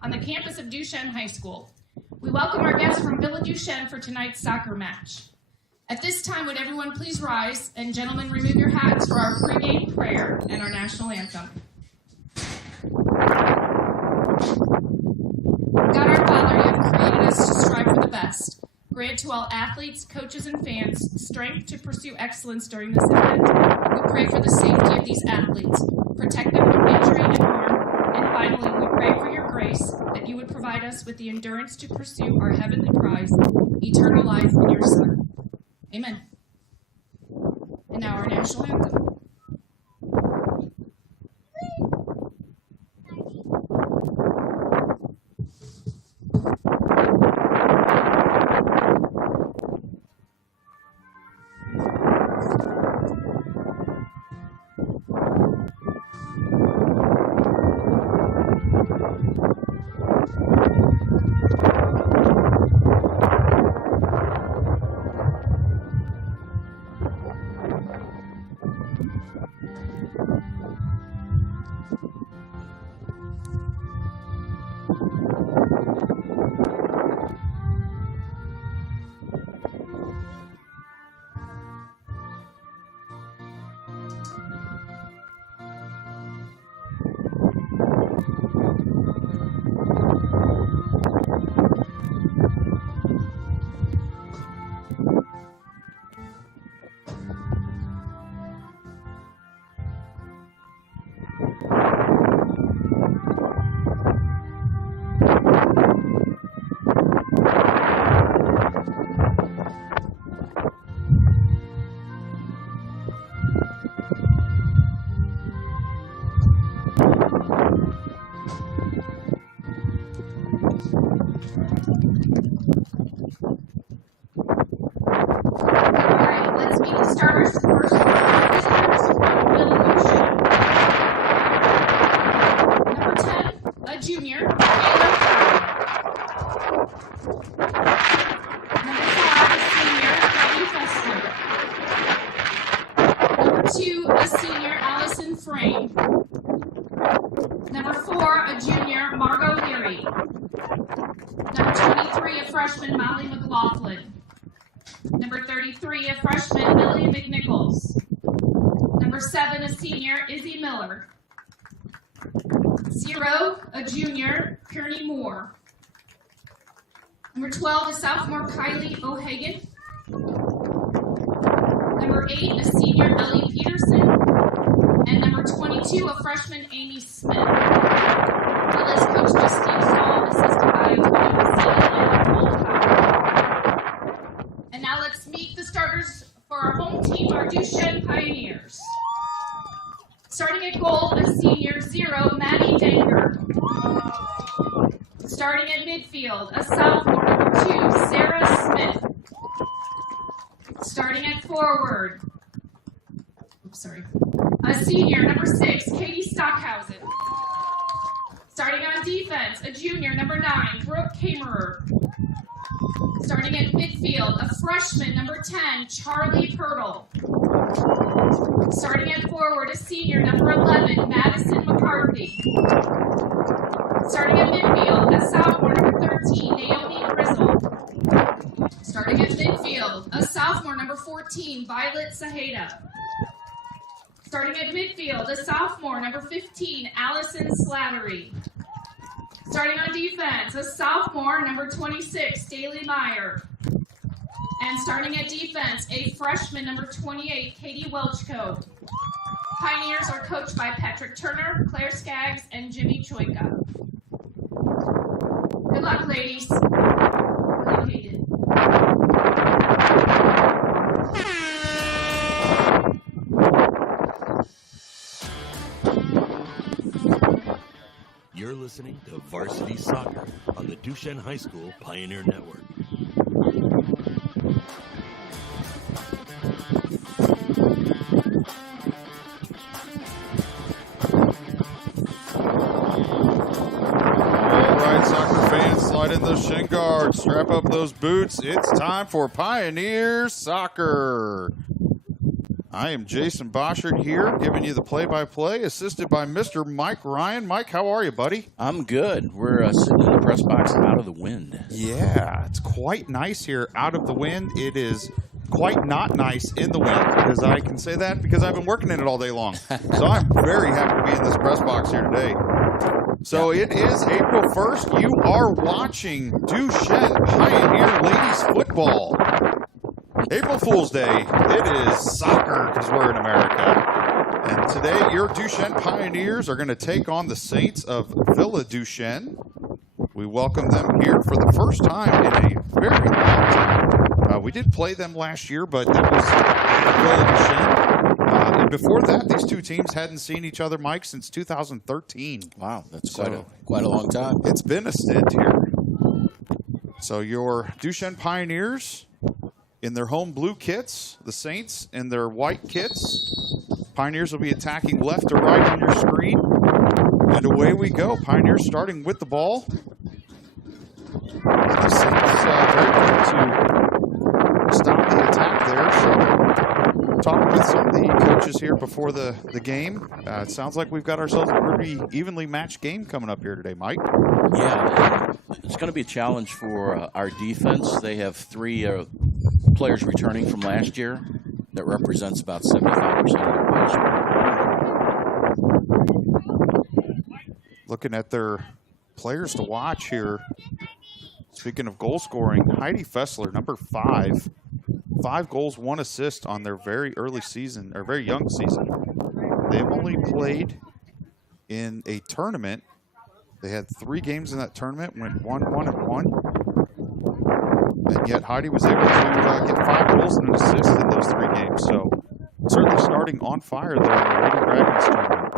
On the campus of Duchesne High School. We welcome our guests from Villa Duchesne for tonight's soccer match. At this time, would everyone please rise, and gentlemen, remove your hats for our pregame prayer and our national anthem. God our Father, you have created us to strive for the best. Grant to all athletes, coaches, and fans strength to pursue excellence during this event. We pray for the safety of these athletes. Protect them from injury and harm. And finally, we pray for your grace that you would provide us with the endurance to pursue our heavenly prize, eternal life in your Son. Amen. And now our national anthem. Stars, first visitors from Duchesne. Number 10, a junior, Taylor Fry. Number 5, a senior, Heidi Fessler. Number 2, a senior, Allison Frame. Number 4, a junior, Margot Leary. Number 23, a freshman, Molly McLaughlin. Number 33, a freshman, Millie McNichols. Number 7, a senior, Izzy Miller. 0, a junior, Kearney Moore. Number 12, a sophomore, Kylie O'Hagan. Number 8, a senior, Ellie Peterson. And number 22, a freshman, Amy Smith. The list coach Justine Saul, assisted by Tony Varsity and Nicole Howard. And now let's meet the starters for our home team, our Duchesne Pioneers. Starting at goal, a senior, 0, Maddie Danger. Starting at midfield, a sophomore, number 2, Sarah Smith. Starting at forward, a senior, number 6, Katie Stockhausen. Starting on defense, a junior, number 9, Brooke Kamerer. Starting at midfield, a freshman, number 10, Charlie Pirtle. Starting at forward, a senior, number 11, Madison McCarthy. Starting at midfield, a sophomore, number 13, Naomi Grizzle. Starting at midfield, a sophomore, number 14, Violet Saheda. Starting at midfield, a sophomore, number 15, Allison Slattery. Starting on defense, a sophomore, number 26, Daly Meyer. And starting at defense, a freshman, number 28, Katie Welchko. Pioneers are coached by Patrick Turner, Claire Skaggs, and Jimmy Choika. Good luck, ladies. Really hate it. You're listening to Varsity Soccer on the Duchesne High School Pioneer Network. All right, soccer fans, slide in those shin guards, strap up those boots. It's time for Pioneer Soccer. I am Jason Boschert here, giving you the play-by-play, assisted by Mr. Mike Ryan. Mike, how are you, buddy? I'm good. We're sitting in the press box out of the wind. Yeah, it's quite nice here out of the wind. It is quite not nice in the wind, because I can say that because I've been working in it all day long. So I'm very happy to be in this press box here today. So it is April 1st. You are watching Duchesne Pioneer Ladies Football. April Fool's Day. It is soccer because we're in America. And today, your Duchesne Pioneers are going to take on the Saints of Villa Duchesne. We welcome them here for the first time in a very long time. We did play them last year, but it was Villa Duchesne. And before that, these two teams hadn't seen each other, Mike, since 2013. Wow, that's quite a long time. It's been a stint here. So your Duchesne Pioneers in their home blue kits, the Saints in their white kits. Pioneers will be attacking left to right on your screen. And away we go. Pioneers starting with the ball. The Saints very quick to stop the attack there. So talking with some of the coaches here before the game. It sounds like we've got ourselves a pretty evenly matched game coming up here today, Mike. Yeah, it's going to be a challenge for our defense. They have 3 players returning from last year. That represents about 75% of their players. Looking at their players to watch here. Speaking of goal scoring, Heidi Fessler, number 5. 5 goals, 1 assist on their very early season, or very young season. They've only played in a tournament. They had 3 games in that tournament, went 1-1-1. And yet Heidi was able to get 5 goals and an assist in those 3 games. So certainly starting on fire there in the Lady Dragons tournament.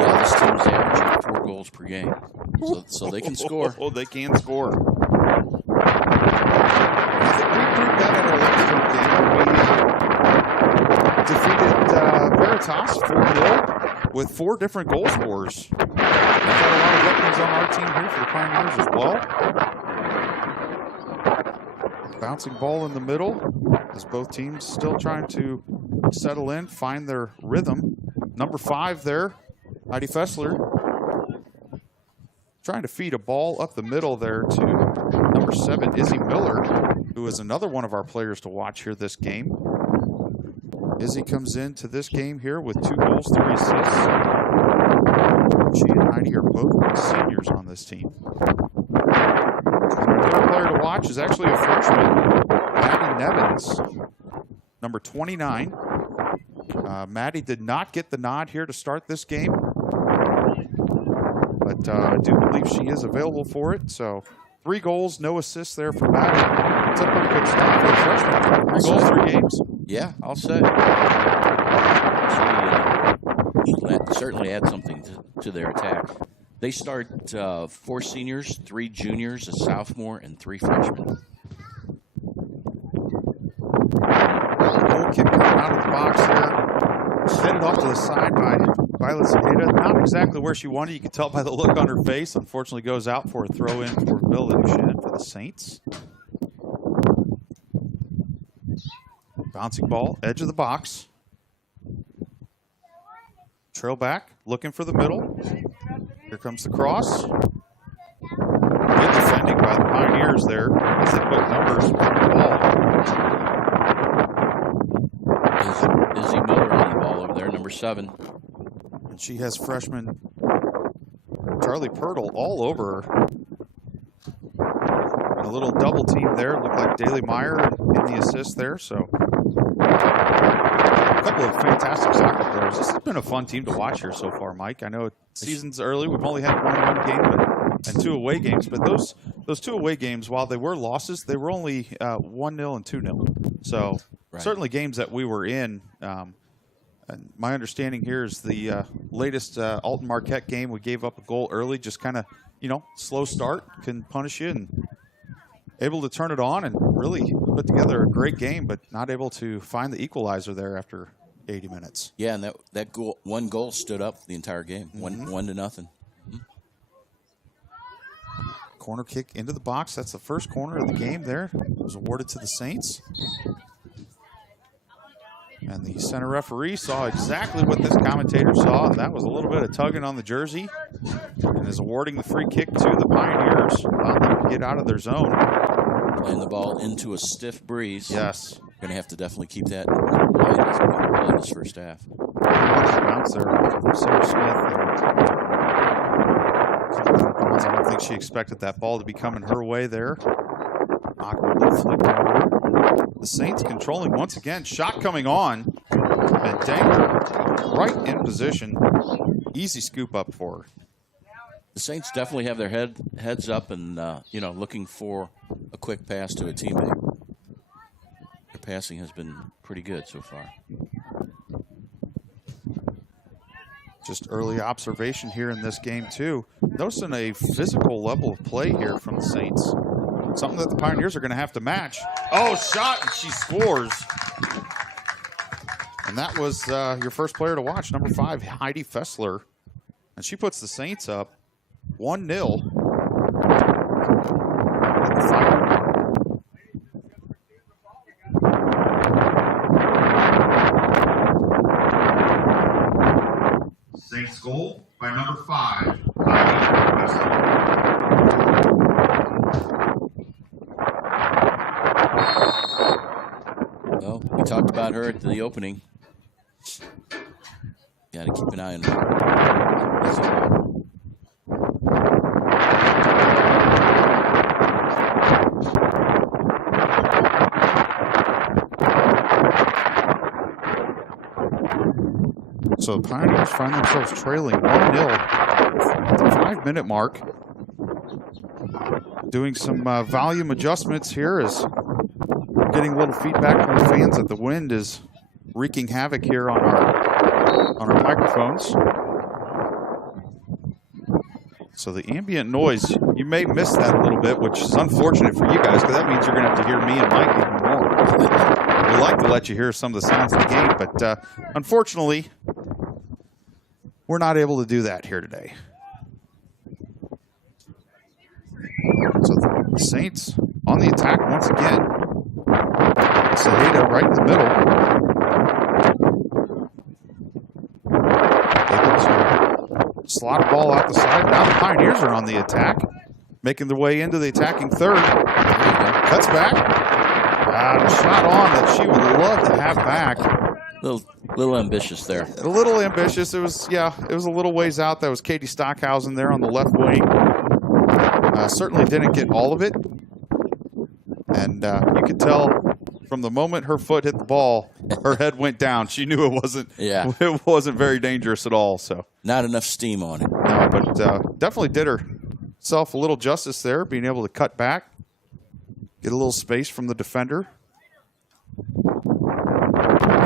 Yeah, this team's averaging 4 goals per game. So they can score. Oh, they can score. I think we proved that at our last home game. with 4 different goal scorers. We've got a lot of weapons on our team here for the Pioneers as well. Bouncing ball in the middle as both teams still trying to settle in, find their rhythm. Number 5 there, Heidi Fessler, trying to feed a ball up the middle there to number 7, Izzy Miller, who is another one of our players to watch here this game. Izzy comes into this game here with 2 goals, 3 assists. She and Heidi are both seniors on this team. Our third player to watch is actually a freshman, Maddie Nevins, number 29. Maddie did not get the nod here to start this game, but I do believe she is available for it. So 3 goals, no assists there for Maddie. It's a pretty good start for the freshman. 3 goals, 3 games. Yeah, I'll say. She certainly add something to their attack. They start 4 seniors, 3 juniors, a sophomore, and 3 freshmen. Goal kick coming out of the box there. Headed off to the side by Violet Zepeda. Not exactly where she wanted. You can tell by the look on her face. Unfortunately goes out for a throw-in for Villa Duchesne for the Saints. Bouncing ball, edge of the box. Trail back, looking for the middle. Here comes the cross. Good defending by the Pioneers there as they put numbers on the ball. Izzy Miller on the ball over there, number 7. And she has freshman Charlie Pirtle all over her. And a little double team there. Looked like Daly Meyer in the assist there. So a couple of fantastic soccer players. This has been a fun team to watch here so far, Mike. I know season's early. We've only had 1 home game and 2 away games. But those 2 away games, while they were losses, they were only 1-0 and 2-0. So certainly games that we were in. And my understanding here is the latest Alton Marquette game, we gave up a goal early, just kind of, slow start can punish you, and able to turn it on and really put together a great game, but not able to find the equalizer there after 80 minutes. Yeah, and that goal, 1 goal stood up the entire game, 1-0. Mm-hmm. Corner kick into the box. That's the first corner of the game there. It was awarded to the Saints. And the center referee saw exactly what this commentator saw, and that was a little bit of tugging on the jersey, and is awarding the free kick to the Pioneers, allowing them to get out of their zone. Playing the ball into a stiff breeze. Yes. Going to have to definitely keep that in this first half. Bounce there from Sarah Smith. I don't think she expected that ball to be coming her way there. Awkwardly flicked over. The Saints controlling once again. Shot coming on. And Danger right in position. Easy scoop up for her. The Saints definitely have their heads up and, looking for a quick pass to a teammate. Their passing has been pretty good so far. Just early observation here in this game, too. Noticing a physical level of play here from the Saints. Something that the Pioneers are going to have to match. Oh, shot, and she scores. And that was your first player to watch, number 5, Heidi Fessler. And she puts the Saints up 1-0. Saints goal by number 5, Heidi Fessler. Well, we talked about her at the opening. Got to keep an eye on her. So the Pioneers find themselves trailing 1-0 at the 5-minute mark. Doing some volume adjustments here as we're getting a little feedback from the fans that the wind is wreaking havoc here on our microphones. So the ambient noise, you may miss that a little bit, which is unfortunate for you guys because that means you're going to have to hear me and Mike even more. We like to let you hear some of the sounds of the game, but unfortunately, we're not able to do that here today. So the Saints on the attack once again. Saheda right in the middle. Able to slot a ball out the side. Now the Pioneers are on the attack, making their way into the attacking third. Cuts back. Shot on that she would love to have back. Little ambitious there. A little ambitious. It was a little ways out. That was Katie Stockhausen there on the left wing. Certainly didn't get all of it. And you could tell from the moment her foot hit the ball, her head went down. She knew it wasn't very dangerous at all. So not enough steam on it. No, but definitely did herself a little justice there, being able to cut back, get a little space from the defender.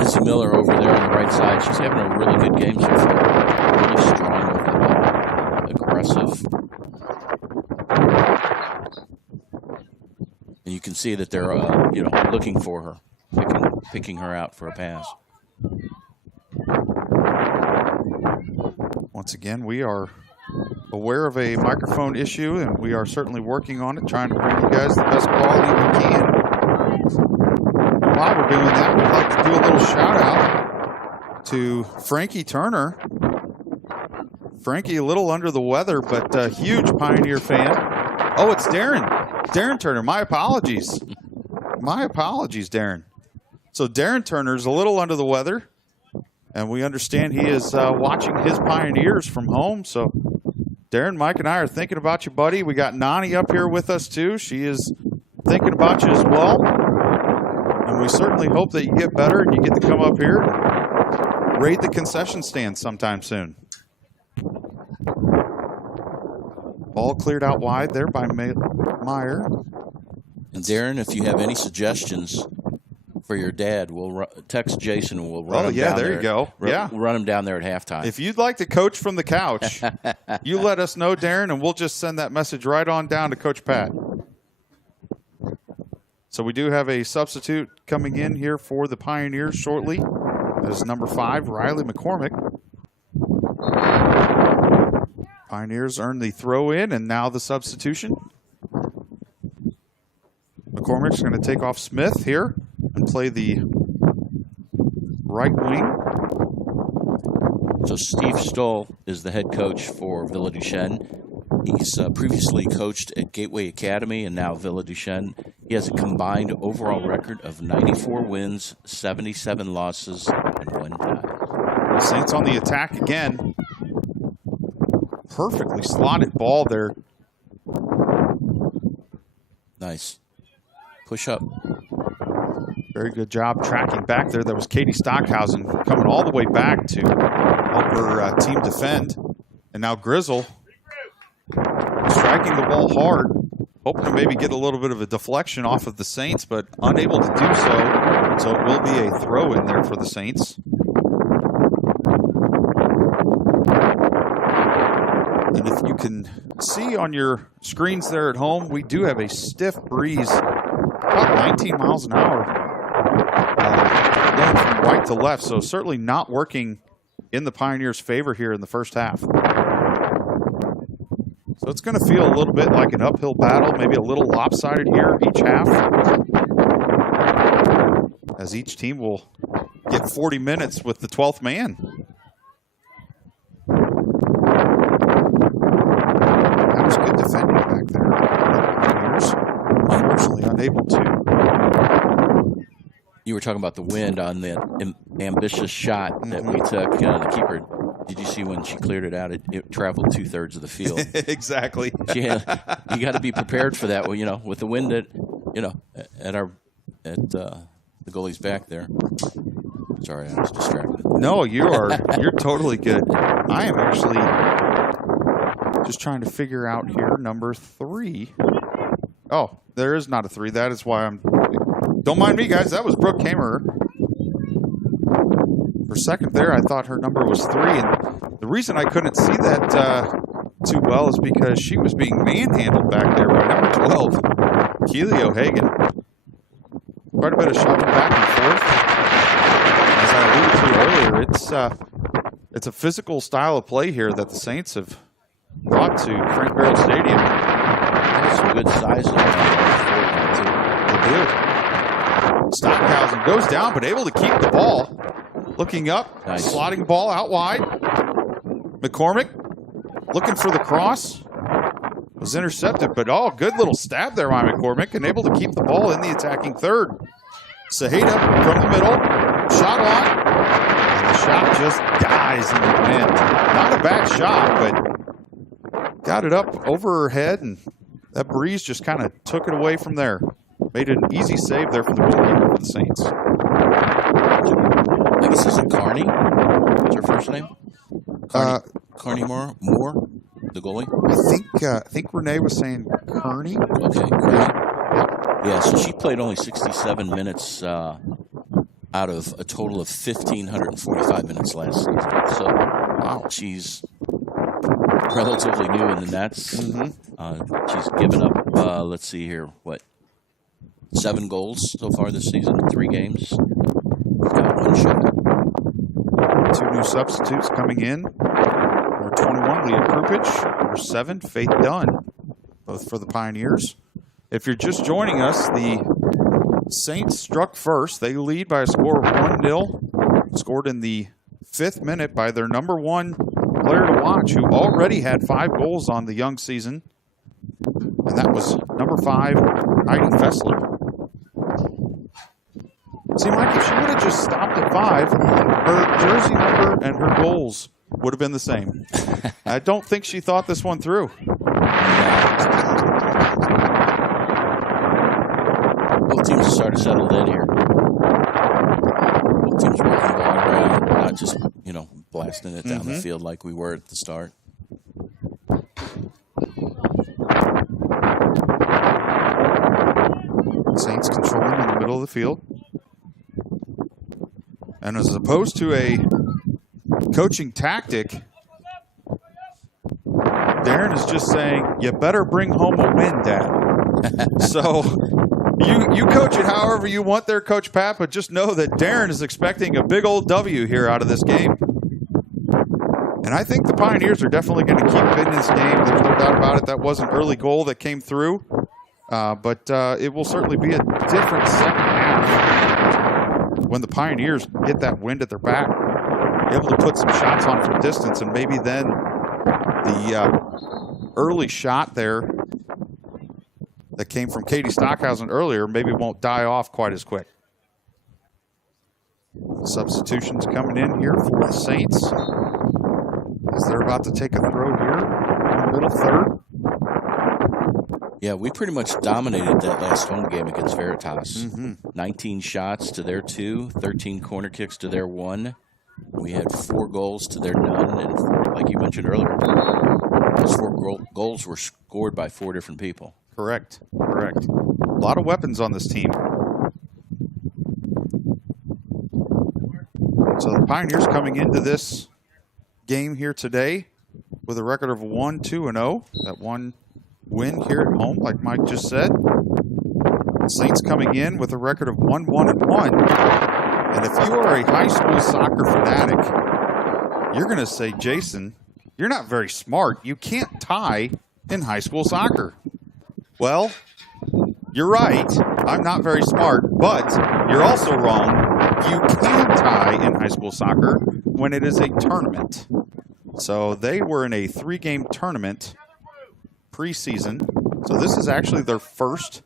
Izzy Miller over there on the right side. She's having a really good game so far. Really strong, aggressive. And you can see that they're, looking for her, picking her out for a pass. Once again, we are aware of a microphone issue, and we are certainly working on it, trying to bring you guys the best quality we can. And while we're doing that, we'd like to do a little shout out to Frankie Turner. Frankie a little under the weather, but a huge Pioneer fan. Oh, it's Darren. Darren Turner. My apologies. My apologies, Darren. So Darren Turner's a little under the weather, and we understand he is watching his Pioneers from home. So Darren, Mike, and I are thinking about you, buddy. We got Nani up here with us, too. She is thinking about you as well. And we certainly hope that you get better and you get to come up here and raid the concession stand sometime soon. Ball cleared out wide there by Meyer. And Darren, if you have any suggestions for your dad, we'll text Jason and we'll run him down there you go. We'll run him down there at halftime. If you'd like to coach from the couch, you let us know, Darren, and we'll just send that message right on down to Coach Pat. So we do have a substitute coming in here for the Pioneers shortly. That is number 5, Riley McCormick. Pioneers earn the throw in, and now the substitution. McCormick's going to take off Smith here and play the right wing. So Steve Stoll is the head coach for Villa Duchesne. He's previously coached at Gateway Academy and now Villa Duchesne. He has a combined overall record of 94 wins, 77 losses, and 1 tie. Saints on the attack again. Perfectly slotted ball there. Nice. Push up. Very good job tracking back there. That was Katie Stockhausen coming all the way back to help her team defend. And now Grizzle striking the ball hard, hoping to maybe get a little bit of a deflection off of the Saints, but unable to do so. So it will be a throw in there for the Saints. And if you can see on your screens there at home, we do have a stiff breeze, about 19 miles an hour, going from right to left. So certainly not working in the Pioneers' favor here in the first half. So it's going to feel a little bit like an uphill battle, maybe a little lopsided here each half, as each team will get 40 minutes with the 12th man. That was good defending back there. Pioneers, unfortunately unable to. You were talking about the wind on that ambitious shot that we took. The keeper, did you see when she cleared it out? It traveled 2/3 of the field. Exactly. You got to be prepared for that. With the wind at the goalie's back there. Sorry, I was distracted. No, you're totally good. I am actually just trying to figure out here number 3. Oh, there is not a 3. That is why I'm. Don't mind me, guys. That was Brooke Kamerer. For a second there, I thought her number was 3, and the reason I couldn't see that too well is because she was being manhandled back there by number 12, Keely O'Hagan. Quite a bit of shuffling back and forth. As I alluded to earlier, It's a physical style of play here that the Saints have brought to Frank Barrett Stadium. Some good size on They do. Stockhausen goes down, but able to keep the ball. Looking up, nice. slotting ball out wide. McCormick looking for the cross. Was intercepted, but good little stab there by McCormick, and able to keep the ball in the attacking third. Saheda from the middle, shot on, and the shot just dies in the wind. Not a bad shot, but got it up over her head, and that breeze just kind of took it away from there. Made an easy save there from the goalkeeper for the Saints. I guess it's Carney. What's her first name? Carney Moore, the goalie. I think Renee was saying Kearney. Okay, Kearney. Yeah, so she played only 67 minutes out of a total of 1,545 minutes last season. So, wow, she's relatively new in the nets. She's given up, let's see here, 7 goals so far this season, 3 games. Got 1 shot. 2 new substitutes coming in. Number 21, Leah Krupich. Number 7, Faith Dunn, both for the Pioneers. If you're just joining us, the Saints struck first. They lead by a score of 1-0. Scored in the 5th minute by their number 1 player to watch, who already had 5 goals on the young season. And that was number 5, Heidi Fessler. Seemed like if she would have just stopped at 5, her jersey number and her goals would have been the same. I don't think she thought this one through. Both teams are starting to settle in here. Both teams working the ball around, not just, blasting it down the field like we were at the start. Saints controlling in the middle of the field. And as opposed to a coaching tactic, Darren is just saying, you better bring home a win, Dad. So you coach it however you want there, Coach Pat, but just know that Darren is expecting a big old W here out of this game. And I think the Pioneers are definitely going to keep in this game. There's no doubt about it. That was an early goal that came through. But it will certainly be a different second half when the Pioneers get that wind at their back, able to put some shots on from distance, and maybe then the early shot there that came from Katie Stockhausen earlier maybe won't die off quite as quick. Substitutions coming in here for the Saints as they're about to take a throw here in the middle third. Yeah, we pretty much dominated that last home game against Veritas. 19 shots to their 2, 13 corner kicks to their 1. We had 4 goals to their none, and like you mentioned earlier, those 4 goals were scored by 4 different people. Correct. A lot of weapons on this team. So the Pioneers coming into this game here today with a record of 1-2-0. That one win here at home, like Mike just said. Saints coming in with a record of 1-1-1. And if you are a high school soccer fanatic, you're going to say, Jason, you're not very smart. You can't tie in high school soccer. Well, you're right. I'm not very smart, but you're also wrong. You can tie in high school soccer when it is a tournament. So they were in a 3-game tournament preseason. So this is actually their first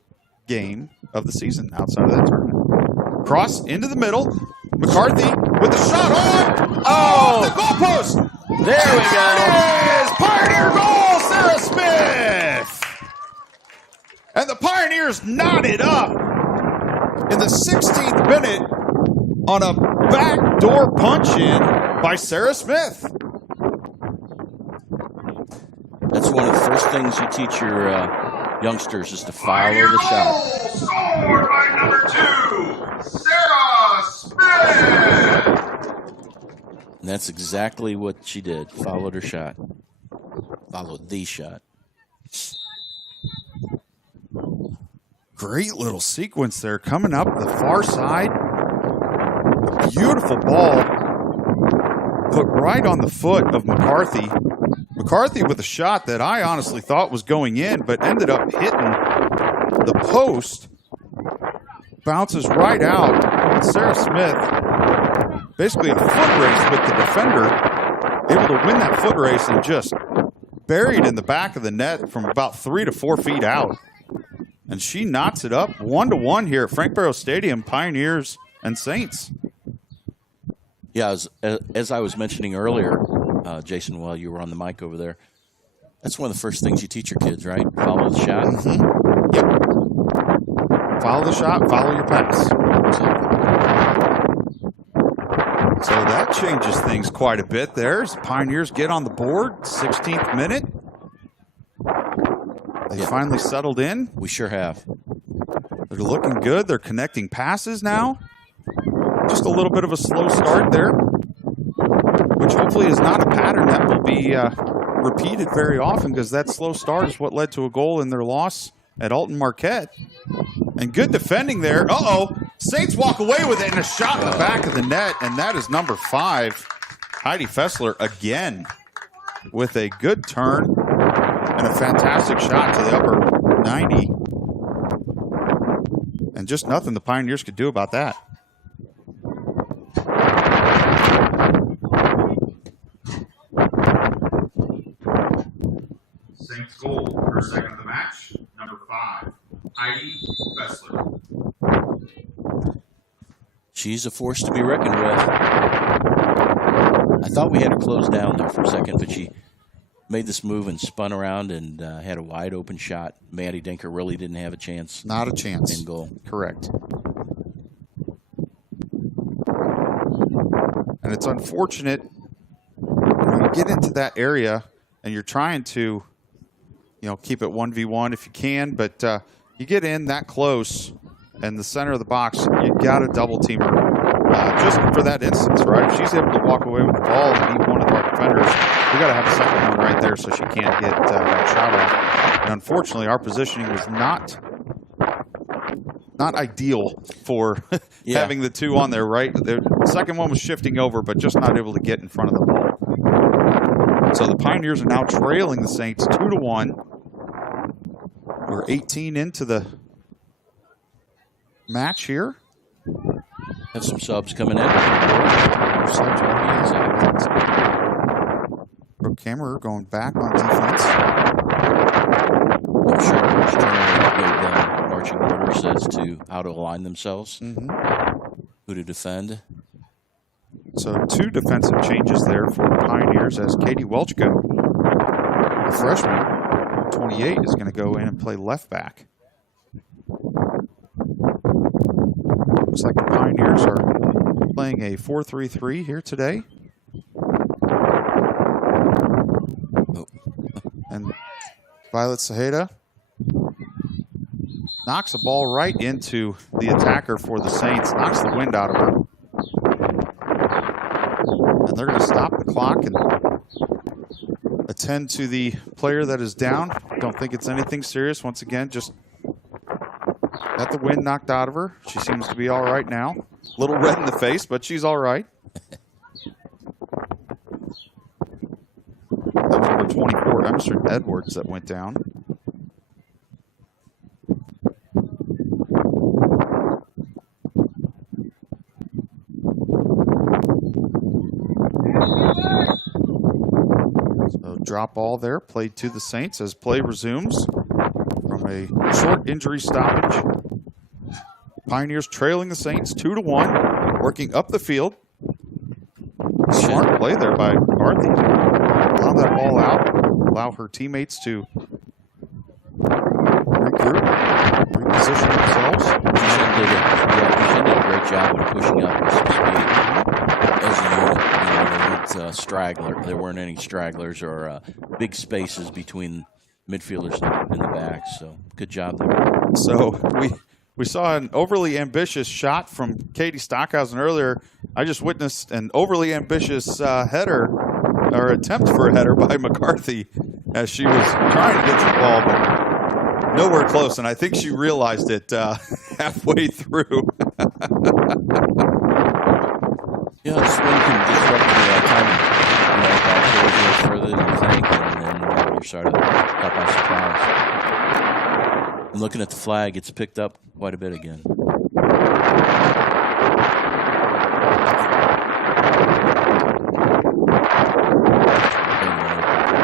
game of the season outside of that tournament. Cross into the middle. McCarthy with the shot on. Oh, the goalpost. There we go. It is Pioneer goal, Sarah Smith. And the Pioneers knot it up in the 16th minute on a backdoor punch-in by Sarah Smith. That's one of the first things you teach your youngsters is to follow the shot. Scored by number 2, Sarah Smith. And that's exactly what she did. Followed her shot. Followed the shot. Great little sequence there coming up the far side. A beautiful ball put right on the foot of McCarthy. McCarthy with a shot that I honestly thought was going in, but ended up hitting the post. Bounces right out. And Sarah Smith, basically in a foot race with the defender, able to win that foot race and just buried in the back of the net from about 3 to 4 feet out. And she knots it up 1-1 here at Frank Barrow Stadium, Pioneers and Saints. Yeah, as I was mentioning earlier, Jason, while you were on the mic over there, that's one of the first things you teach your kids, right? Follow the shot. Mm-hmm. Yep. Follow the shot, follow your pass. So that changes things quite a bit there. As Pioneers get on the board, 16th minute. They finally settled in. We sure have. They're looking good. They're connecting passes now. Just a little bit of a slow start there, which hopefully is not a pattern that will be repeated very often, because that slow start is what led to a goal in their loss at Alton Marquette. And good defending there. Uh-oh. Saints walk away with it, and a shot in the back of the net, and that is number 5, Heidi Fessler again with a good turn and a fantastic shot to the upper 90. And just nothing the Pioneers could do about that. Saints goal, her second of the match, number 5, Heidi Fessler. She's a force to be reckoned with. I thought we had her closed down there for a second, but she made this move and spun around and had a wide open shot. Maddie Dinker really didn't have a chance. Not a chance. In goal. Correct. And it's unfortunate when you get into that area and you're trying to, keep it 1v1 if you can, but you get in that close in the center of the box, you got to double team her. Just for that instance, right? If she's able to walk away with the ball and beat one of our defenders, we got to have a second one right there so she can't get that shot off. And unfortunately, our positioning was not ideal for having the two on there, right? The second one was shifting over, but just not able to get in front of the ball. So the Pioneers are now trailing the Saints 2-1. We're 18 into the match here. Have some subs coming in. Brooke Kammerer going back on defense. I'm sure Coach Turner gave them marching orders as to how to align themselves, who to defend. So 2 defensive changes there for the Pioneers as Katie Welchko, the freshman, 28, is going to go in and play left back. Looks like the Pioneers are playing a 4-3-3 here today. And Violet Saheda knocks a ball right into the attacker for the Saints, knocks the wind out of her. And they're going to stop the clock and attend to the player that is down. Don't think it's anything serious. Once again, just got the wind knocked out of her. She seems to be all right now. A little red in the face, but she's all right. That was number 24, Emerson Edwards, that went down. So drop ball there, played to the Saints as play resumes from a short injury stoppage. Pioneers trailing the Saints 2-1, working up the field. Smart play there by McCarthy. Allow that ball out, allow her teammates to regroup, reposition themselves. She did a great job of pushing up with speed. As a unit, they weren't straggler. There weren't any stragglers or big spaces between midfielders in the back. So good job there. So we saw an overly ambitious shot from Katie Stockhausen earlier. I just witnessed an overly ambitious header or attempt for a header by McCarthy as she was trying to get to the ball, but nowhere close. And I think she realized it halfway through. Yeah, this one can disrupt the timing. quickly than you think, and then you're sort of caught by surprise. I'm looking at the flag. It's picked up quite a bit again.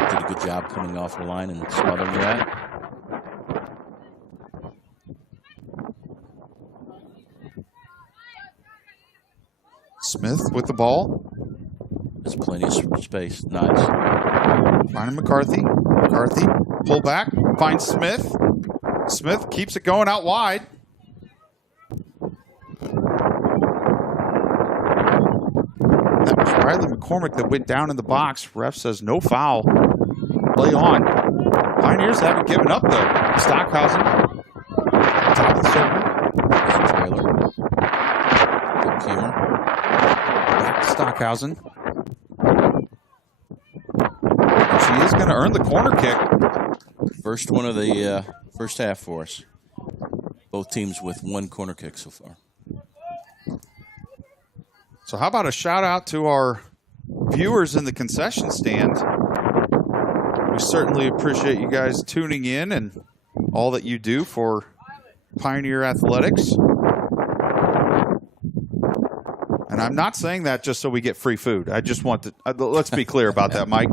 Did a good job coming off the line and smothering that. Smith with the ball. There's plenty of space. Nice. Finding McCarthy. McCarthy, pull back, finds Smith. Smith keeps it going out wide. That was Riley McCormick that went down in the box. Ref says no foul. Play on. Pioneers haven't given up though. Stockhausen. Top of the circle. Taylor. Good camera. Stockhausen. She is going to earn the corner kick. First one of the first half for us. Both teams with one corner kick so far. So how about a shout out to our viewers in the concession stand? We certainly appreciate you guys tuning in and all that you do for Pioneer Athletics. And I'm not saying that just so we get free food. I just want to, let's be clear about that, Mike.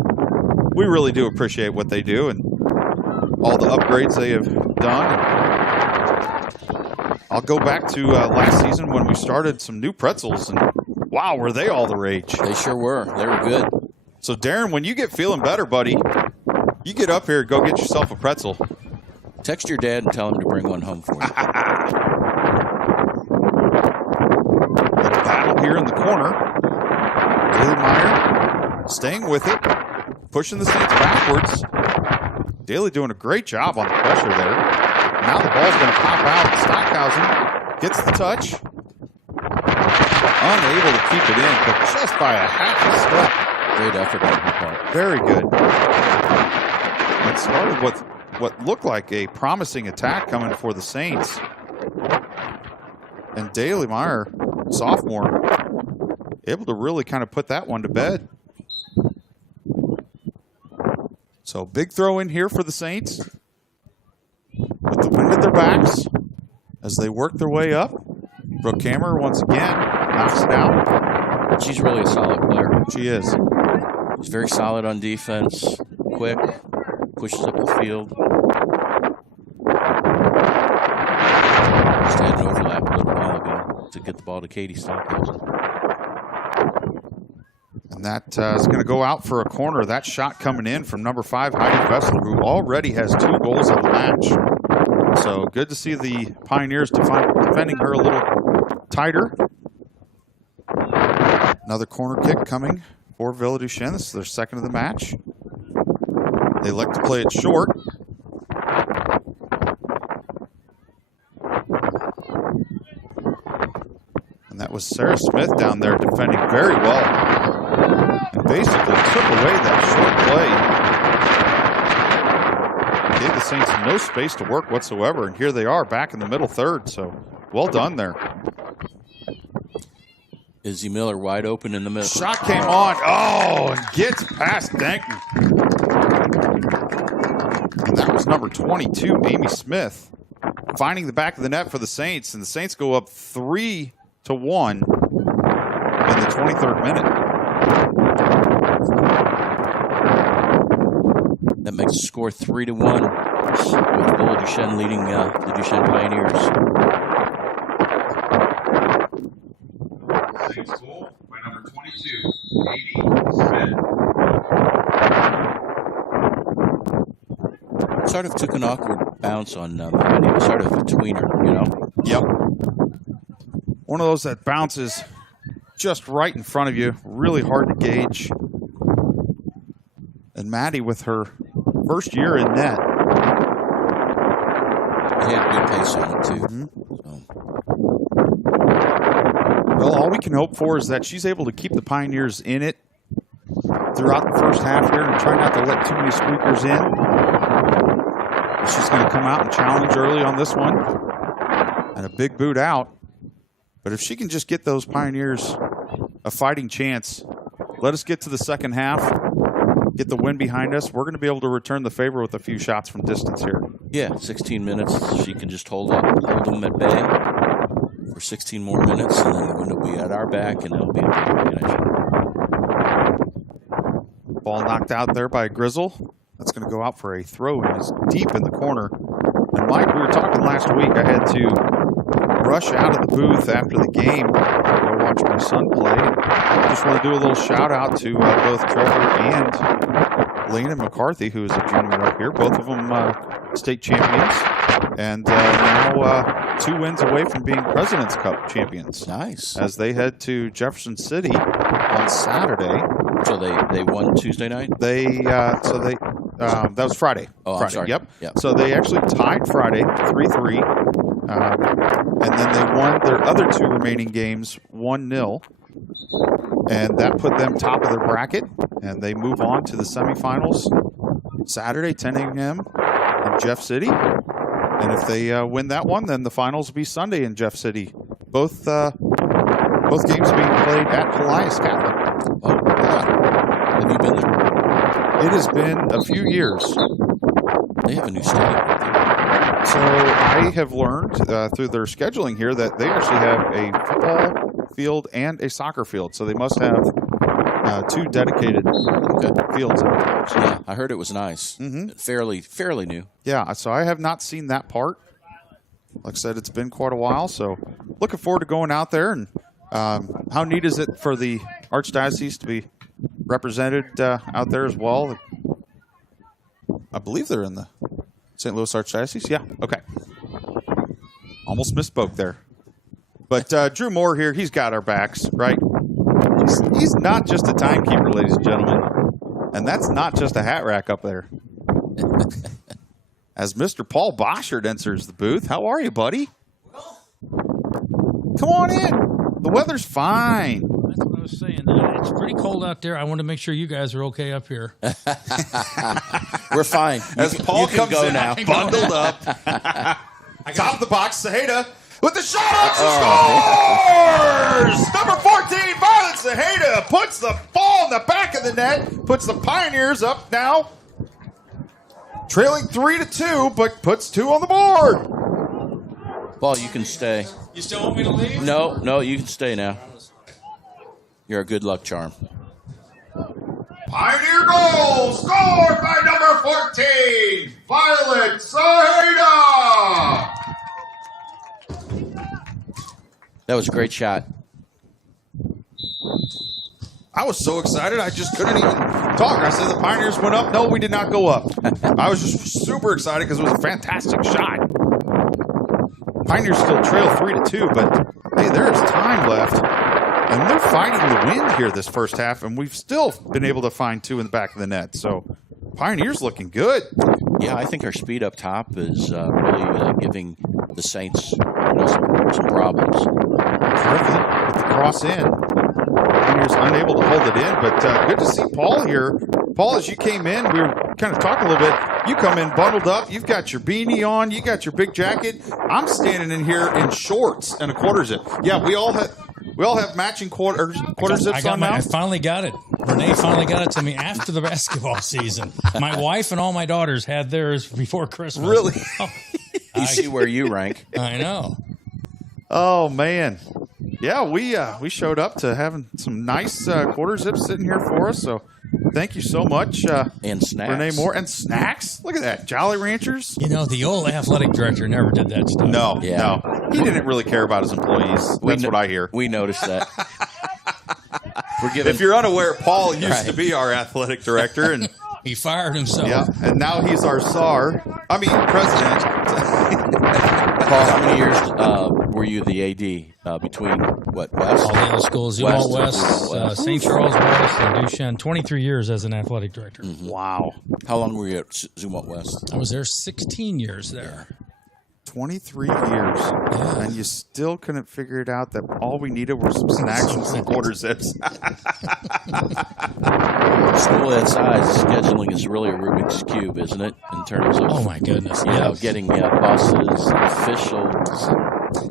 We really do appreciate what they do and all the upgrades they have done. I'll go back to last season when we started some new pretzels, and wow, were they all the rage. They sure were. They were good. So, Darren, when you get feeling better, buddy, you get up here and go get yourself a pretzel. Text your dad and tell him to bring one home for you. Little battle here in the corner. Daly Meyer staying with it, pushing the Saints backwards. Daly doing a great job on the pressure there. Now the ball's going to pop out. Stockhausen gets the touch. Unable to keep it in, but just by a half a step. Great effort on her part. Very good. It started with what looked like a promising attack coming for the Saints. And Daly Meyer, sophomore, able to really kind of put that one to bed. So big throw in here for the Saints. With the wind at their backs as they work their way up. Brooke Hammer once again knocks it out. She's really a solid player. She is. She's very solid on defense, quick, pushes up the field. Just had an overlap a little while ago to get the ball to Katie Stockhausen. And that is going to go out for a corner. That shot coming in from number 5, Heidi Vessler, who already has 2 goals in the match. So good to see the Pioneers defending her a little tighter. Another corner kick coming for Villa Duchesne. This is their second of the match. They like to play it short. And that was Sarah Smith down there defending very well. And basically took away that short play. Gave the Saints no space to work whatsoever. And here they are back in the middle third. So well done there. Izzy Miller wide open in the middle. Shot came on. Oh, and gets past Denton. And that was number 22, Amy Smith, finding the back of the net for the Saints. And the Saints go up 3-1 in the 23rd minute. That makes the score 3-1 with Villa Duchesne leading the Duchesne Pioneers. Saints goal by number 22, Katie Smith. Sort of took an awkward bounce on Maddie. It was sort of a tweener, you know? Yep. One of those that bounces just right in front of you. Really hard to gauge. And Maddie with her first year in net. He had good pace on it, too. Mm-hmm. So. Well, all we can hope for is that she's able to keep the Pioneers in it throughout the first half here and try not to let too many squeakers in. She's going to come out and challenge early on this one. And a big boot out. But if she can just get those Pioneers a fighting chance, let us get to the second half. get the win behind us, we're going to be able to return the favor with a few shots from distance here. Yeah, 16 minutes. She can just hold them at bay for 16 more minutes, and then the wind will be at our back, and it'll be a good finish. Ball knocked out there by Grizzle. That's going to go out for a throw, and it's deep in the corner. And Mike, we were talking last week. I had to rush out of the booth after the game to go watch my son play. Just want to do a little shout out to both Trevor and Lena McCarthy, who is a junior up here. Both of them state champions, and now 2 wins away from being President's Cup champions. Nice. As they head to Jefferson City on Saturday. So they won Tuesday night? That was Friday. Oh, Friday. I'm sorry. Yep. So they actually tied Friday 3-3, and then they won their other 2 remaining games 1-0, and that put them top of their bracket, and they move on to the semifinals Saturday 10 a.m. in Jeff City. And if they win that one, then the finals will be Sunday in Jeff City. Both games being played at Elias Catholic. Oh, yeah. Have you been there? It has been a few years. They have a new stadium. So I have learned through their scheduling here that they actually have a football field and a soccer field. So they must have 2 dedicated fields. Yeah, I heard it was nice. Mm-hmm. Fairly new. Yeah, so I have not seen that part. Like I said, it's been quite a while. So looking forward to going out there. And how neat is it for the Archdiocese to be represented out there as well? I believe they're in the St. Louis Archdiocese. Yeah, okay. Almost misspoke there. But Drew Moore here, he's got our backs, right? He's not just a timekeeper, ladies and gentlemen. And that's not just a hat rack up there. As Mr. Paul Boschert enters the booth. How are you, buddy? Come on in. The weather's fine. That's what I was saying. It's pretty cold out there. I want to make sure you guys are okay up here. We're fine. As Paul comes go in, now. bundled up. Top of the box, Saheda with the shot up, she scores! Number 14, Violet Saheda puts the ball in the back of the net, puts the Pioneers up now, trailing 3-2, but puts 2 on the board. Paul, you can stay. You still want me to leave? No, you can stay now. You're a good luck charm. Pioneer goal scored by number 14, Violet Saheda. That was a great shot. I was so excited, I just couldn't even talk. I said the Pioneers went up. No, we did not go up. I was just super excited because it was a fantastic shot. Pioneers still trail 3-2, but hey, there is time left. And they're fighting the wind here this first half, and we've still been able to find 2 in the back of the net. So Pioneers looking good. Yeah, I think our speed up top is really giving the Saints some problems. Perfect with the cross in. Pioneers unable to hold it in, but good to see Paul here. Paul, as you came in, we were kind of talking a little bit. You come in bundled up. You've got your beanie on. You got your big jacket. I'm standing in here in shorts and a quarter zip. Yeah, we all have matching quarter zips on now. I finally got it. Renee finally got it to me after the basketball season. My wife and all my daughters had theirs before Christmas. Really? You see where you rank. I know. Oh man, yeah, we showed up to having some nice quarter zips sitting here for us. So thank you so much, And snacks. Renee Moore, and snacks. Look at that, Jolly Ranchers. You know, the old athletic director never did that stuff. No, Yeah. no, he didn't really care about his employees. That's what I hear. We noticed that. We're giving. If you're unaware, Paul used Right. to be our athletic director, and He fired himself. yeah, and now he's our president. Paul, how many years were you the AD between West? All the other schools, Zumwalt West, West, West. St. Charles West, and Duchesne. 23 years as an athletic director. Wow, How long were you at Zumwalt West? I was there 16 years there. 23 years, and you still couldn't figure it out that all we needed were some snacks and some quarter zips. School that size, scheduling is really a Rubik's Cube, isn't it? In terms of Oh, my goodness. you know, Yes. getting buses, officials.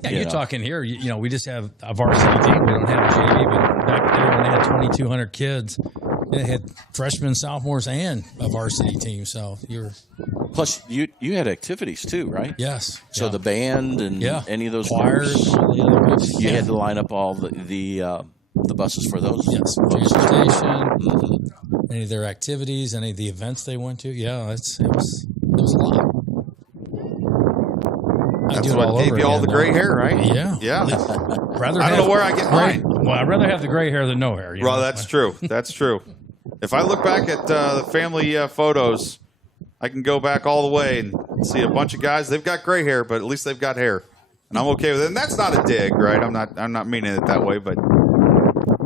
Yeah, you you're know. talking here, we just have a varsity team. We don't have a JV, but back there when they had 2,200 kids, It had freshmen, sophomores, and a varsity team. So you're Plus, you had activities too, right? yes. So yeah. the band and yeah. any of those choirs, groups, all the other groups. you had to line up all the buses for those. yes, transportation, any of their activities, any of the events they went to. Yeah, it was a lot. I That's do it what all gave over you all again, the gray though. hair, right? Yeah, Yeah. Rather I don't have know where I get gray- mine. Well, I'd rather have the gray hair than no hair. Well, that's true. That's true. If I look back at the family photos, I can go back all the way and see a bunch of guys. They've got gray hair, but at least they've got hair, and I'm okay with it. And that's not a dig, right? I'm not meaning it that way. But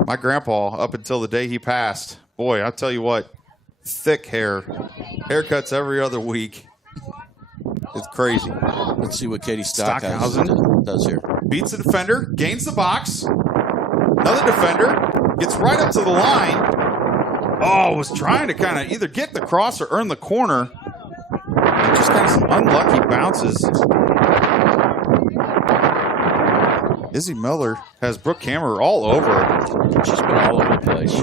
my grandpa, up until the day he passed, boy, I'll tell you what, thick hair, haircuts every other week. It's crazy. Let's see what Katie Stockhausen Stockhausen. does here. Beats the defender, gains the box. Another defender gets right up to the line. Oh, was trying to kind of either get the cross or earn the corner. Just kind of some unlucky bounces. Izzy Miller has Brooke Hammer all over her. She's been all over the place. She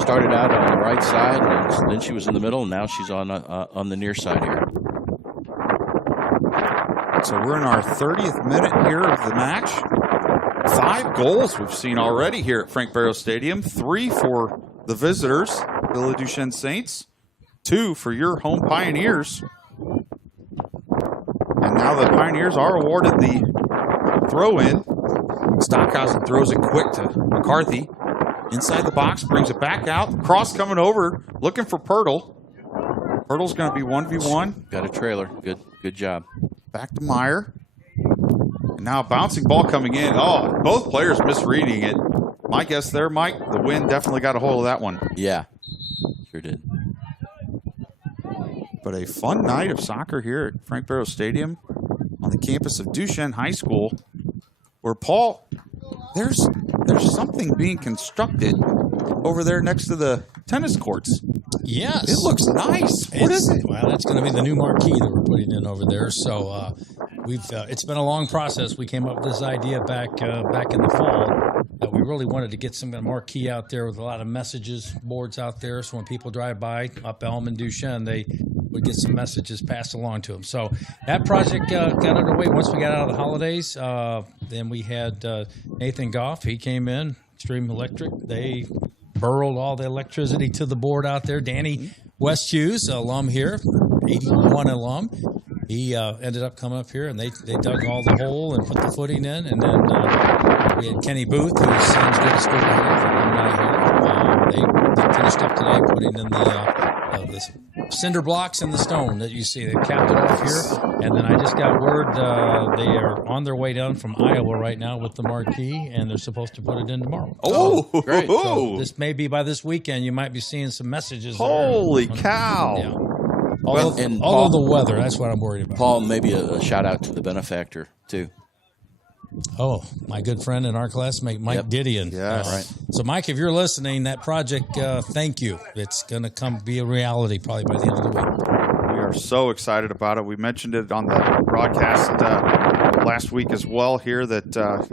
started out on the right side, and then she was in the middle, and now she's on the near side here. So we're in our 30th minute here of the match. 5 goals we've seen already here at Frank Barrow Stadium. 3 for the visitors, Villa Duchesne Saints. 2 for your home Pioneers. And now the Pioneers are awarded the throw-in. Stockhausen throws it quick to McCarthy. Inside the box, brings it back out. Cross coming over, looking for Pirtle. Pirtle's going to be 1v1. Got a trailer. Good job. Back to Meyer. And now a bouncing ball coming in. Oh, both players misreading it. My guess there, Mike, the wind definitely got a hold of that one. Yeah, sure did. But a fun night of soccer here at Frank Barrow Stadium on the campus of Duchesne High School, where, Paul, there's something being constructed over there next to the tennis courts. Yes. It looks nice. What is it? Well, that's going to be the new marquee that we're putting in over there. So it's been a long process. We came up with this idea back in the fall that we really wanted to get some marquee out there with a lot of messages boards out there. So when people drive by up Elm and Duchesne, they would get some messages passed along to them. So that project got underway once we got out of the holidays. Then we had Nathan Goff. He came in, Extreme Electric. They burrowed all the electricity to the board out there. Danny West Hughes, alum here, 81 alum. He ended up coming up here, and they dug all the hole and put the footing in. And then we had Kenny Booth, who seems good as gold here. They finished up today putting in the cinder blocks and the stone that you see. They capped it off here. And then I just got word they are on their way down from Iowa right now with the marquee, and they're supposed to put it in tomorrow. Oh, great. So this may be by this weekend. You might be seeing some messages. Holy there. cow. Yeah. Well, and All Paul- of the weather, that's what I'm worried about. Paul, maybe a shout out to the benefactor too. Oh, my good friend in our classmate, Mike Yep. Didion. Yes. Right. So, Mike, if you're listening, that project, thank you. It's going to be a reality probably by the end of the week. We are so excited about it. We mentioned it on the broadcast last week as well here that,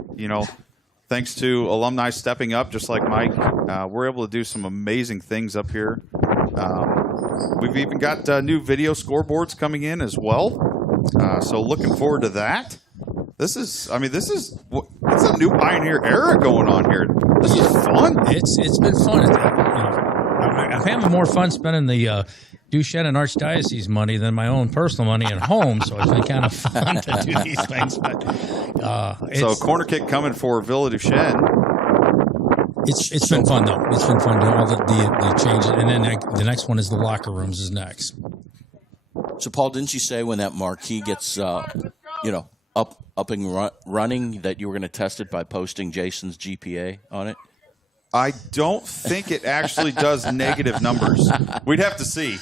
thanks to alumni stepping up, just like Mike, we're able to do some amazing things up here. We've even got new video scoreboards coming in as well. So looking forward to that. This is a new Pioneer era going on here. This is fun. It's been fun. I'm having more fun spending the Duchesne and Archdiocese money than my own personal money at home. So it's been kind of fun to do these things. But So corner kick coming for Villa Duchesne. It's been fun though. It's been fun doing all the changes, and then the next one is the locker rooms is next. So, Paul, didn't you say when that marquee gets, up and running that you were going to test it by posting Jason's GPA on it? I don't think it actually does negative numbers. We'd have to see.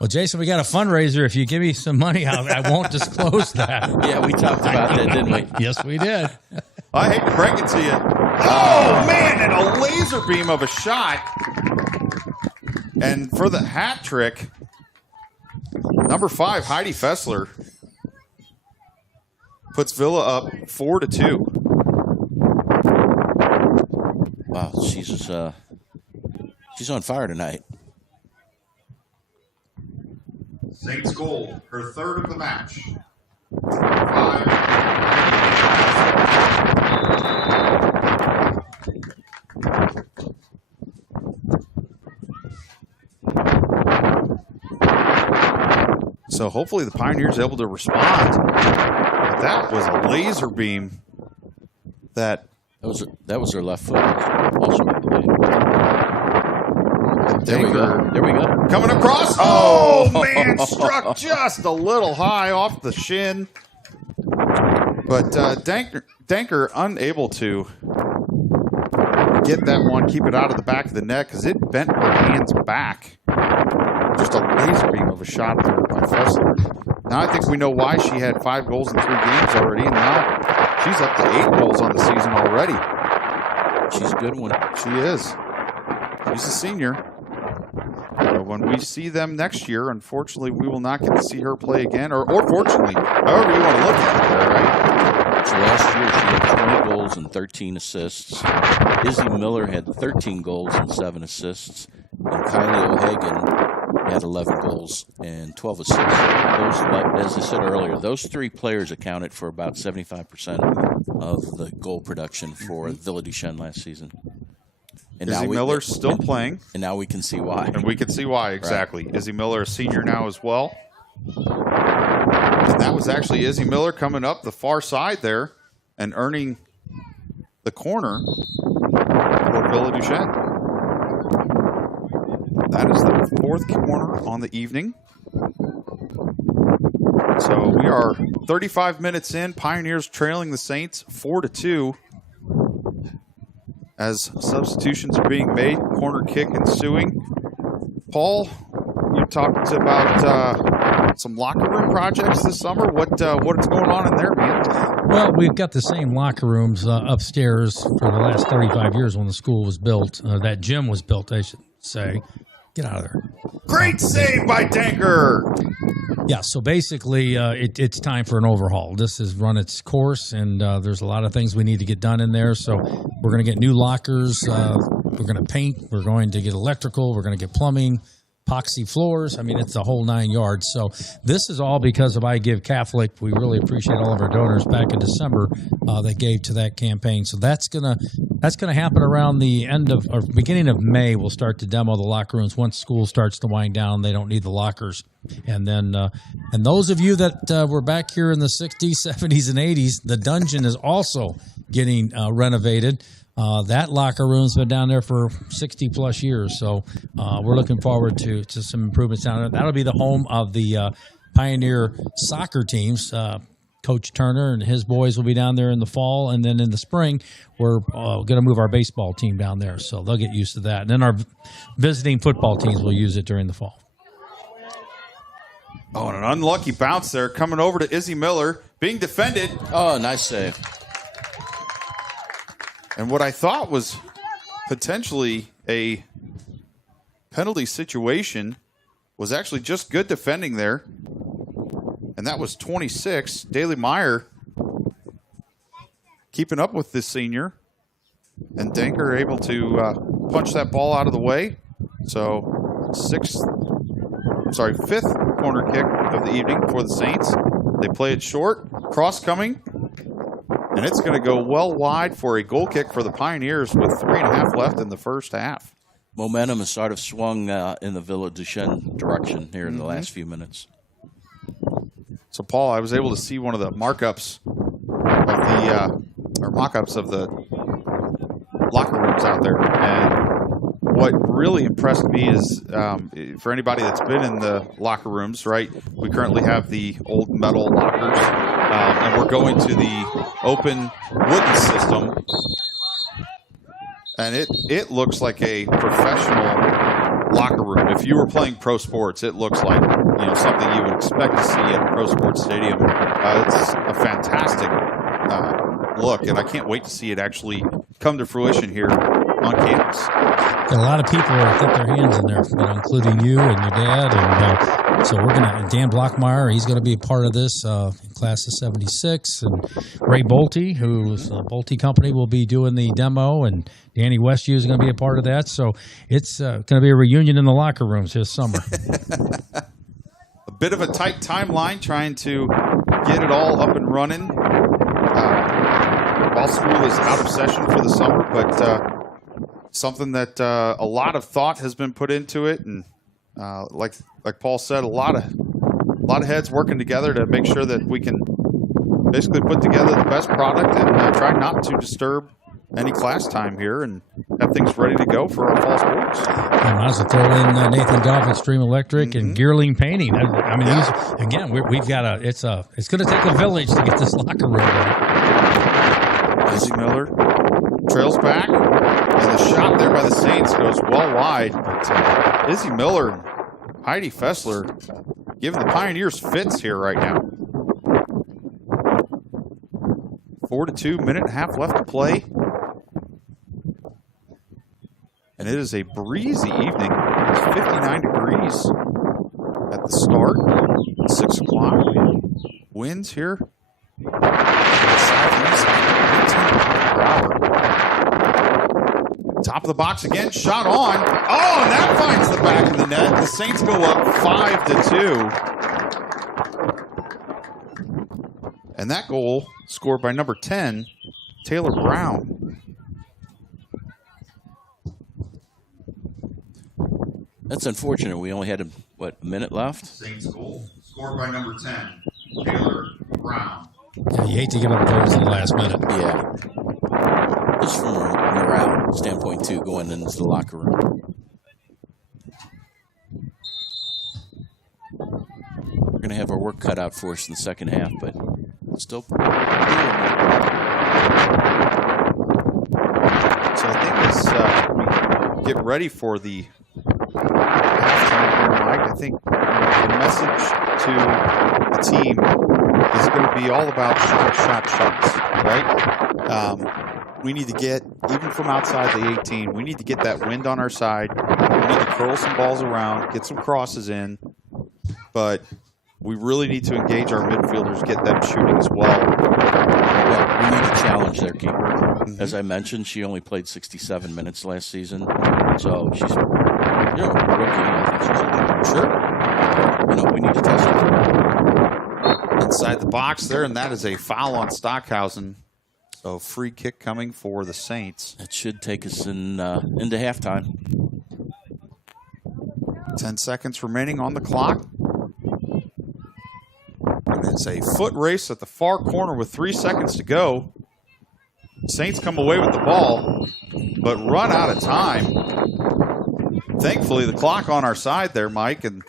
Well, Jason, we got a fundraiser. If you give me some money, I won't disclose that. Yeah, we talked about that, didn't we? Yes, we did. I hate to break it to you. Oh, man, and a laser beam of a shot. And for the hat trick, number 5, Heidi Fessler, puts Villa up 4-2. Wow, she's She's on fire tonight. Saints goal, her third of the match. 5. So hopefully the Pioneers are able to respond. That was a laser beam. That was her left foot. Also, there we go. There we go. Coming across. Oh, man, struck just a little high off the shin. But Danker unable to get that one, keep it out of the back of the net because it bent her hands back. Just a laser beam of a shot there by Fessler. Now I think we know why she had 5 goals in 3 games already, and now she's up to 8 goals on the season already. She's a good one. She is. She's a senior. When we see them next year, unfortunately, we will not get to see her play again, or fortunately, however you want to look at it there, right? So last year she had 20 goals and 13 assists. Izzy Miller had 13 goals and 7 assists. And Kylie O'Hagan had 11 goals and 12 assists. As I said earlier, those 3 players accounted for about 75% of the goal production for Villa Duchesne last season. And Izzy Miller's still playing. And now we can see why. And we can see why, exactly. Right. Izzy Miller, a senior now as well. And that was actually Izzy Miller coming up the far side there and earning the corner for Villa Duchesne. That is the 4th corner on the evening. So we are 35 minutes in. Pioneers trailing the Saints 4-2. As substitutions are being made, corner kick ensuing. Paul, you talked about some locker room projects this summer. What's going on in there, man? Well, we've got the same locker rooms upstairs for the last 35 years when the school was built. That gym was built, I should say. Get out of there. Great save by Danker. Yeah, so basically it's time for an overhaul. This has run its course, and there's a lot of things we need to get done in there. So we're going to get new lockers. We're going to paint. We're going to get electrical. We're going to get plumbing, epoxy floors. I mean, it's the whole 9 yards. So this is all because of I Give Catholic. We really appreciate all of our donors back in December that gave to that campaign. So that's gonna happen around the end of or beginning of May. We'll start to demo the locker rooms once school starts to wind down. They don't need the lockers. And then, and those of you that were back here in the 60s, 70s, and 80s, the dungeon is also getting renovated. That locker room's been down there for 60 plus years, so we're looking forward to some improvements down there. That'll be the home of the Pioneer soccer teams. Coach Turner and his boys will be down there in the fall, and then in the spring, we're going to move our baseball team down there, so they'll get used to that. And then our visiting football teams will use it during the fall. Oh, and an unlucky bounce there coming over to Izzy Miller, being defended. Oh, nice save. And what I thought was potentially a penalty situation was actually just good defending there. And that was 26. Daly Meyer keeping up with this senior. And Danker able to punch that ball out of the way. So fifth corner kick of the evening for the Saints. They play it short, cross coming. And it's going to go well wide for a goal kick for the Pioneers with 3.5 left in the first half. Momentum has sort of swung in the Villa Duchesne direction here in the last few minutes. So, Paul, I was able to see one of the markups of mock-ups of the locker rooms out there. And what really impressed me is, for anybody that's been in the locker rooms, right, we currently have the old metal lockers, and we're going to the open wooden system. And it looks like a professional locker room. If you were playing pro sports, it looks like something you would expect to see at a pro sports stadium. It's a fantastic look, and I can't wait to see it actually come to fruition here on campus. A lot of people have got their hands in there, including you and your dad, and so we're gonna. Dan Blockmeyer, he's going to be a part of this, class of 76. And Ray Bolte, who's the Bolte Company, will be doing the demo, and Danny Westview is going to be a part of that. So it's going to be a reunion in the locker rooms this summer. A bit of a tight timeline trying to get it all up and running. While school is out of session for the summer, but something that a lot of thought has been put into it, and like Paul said, a lot of heads working together to make sure that we can basically put together the best product and try not to disturb any class time here and have things ready to go for our fall sports. I might as well throw in Nathan Goff, Extreme Electric, and Gearling Painting. I mean, we've got it's going to take a village to get this locker room ready. Izzy Miller trails back, and the shot there by the Saints goes well wide. But Izzy Miller and Heidi Fessler giving the Pioneers fits here right now. 4-2, minute and a half left to play. And it is a breezy evening. It's 59 degrees at the start. 6 o'clock. Winds here. Southeast, 18 per hour. Top of the box again. Shot on. Oh, and that finds the back of the net. The Saints go up 5-2. And that goal scored by number 10, Taylor Brown. That's unfortunate. We only had, a minute left? Saints goal scored by number 10, Taylor Brown. Yeah, you hate to give up goals in the last minute. Yeah. Just from a morale standpoint, too, going into the locker room. We're going to have our work cut out for us in the second half, but still. So I think as we get ready for the halftime here, Mike, I think the message to the team is going to be all about shots, right? We need to get, even from outside the 18, we need to get that wind on our side. We need to curl some balls around, get some crosses in, but we really need to engage our midfielders, get them shooting as well. Well, we need to challenge their keeper. Mm-hmm. As I mentioned, she only played 67 minutes last season, so she's, rookie. I think she's sure. We need to test her. Inside the box there, and that is a foul on Stockhausen. So free kick coming for the Saints. That should take us into halftime. 10 seconds remaining on the clock. And it's a foot race at the far corner with 3 seconds to go. Saints come away with the ball, but run out of time. Thankfully, the clock on our side there, Mike. And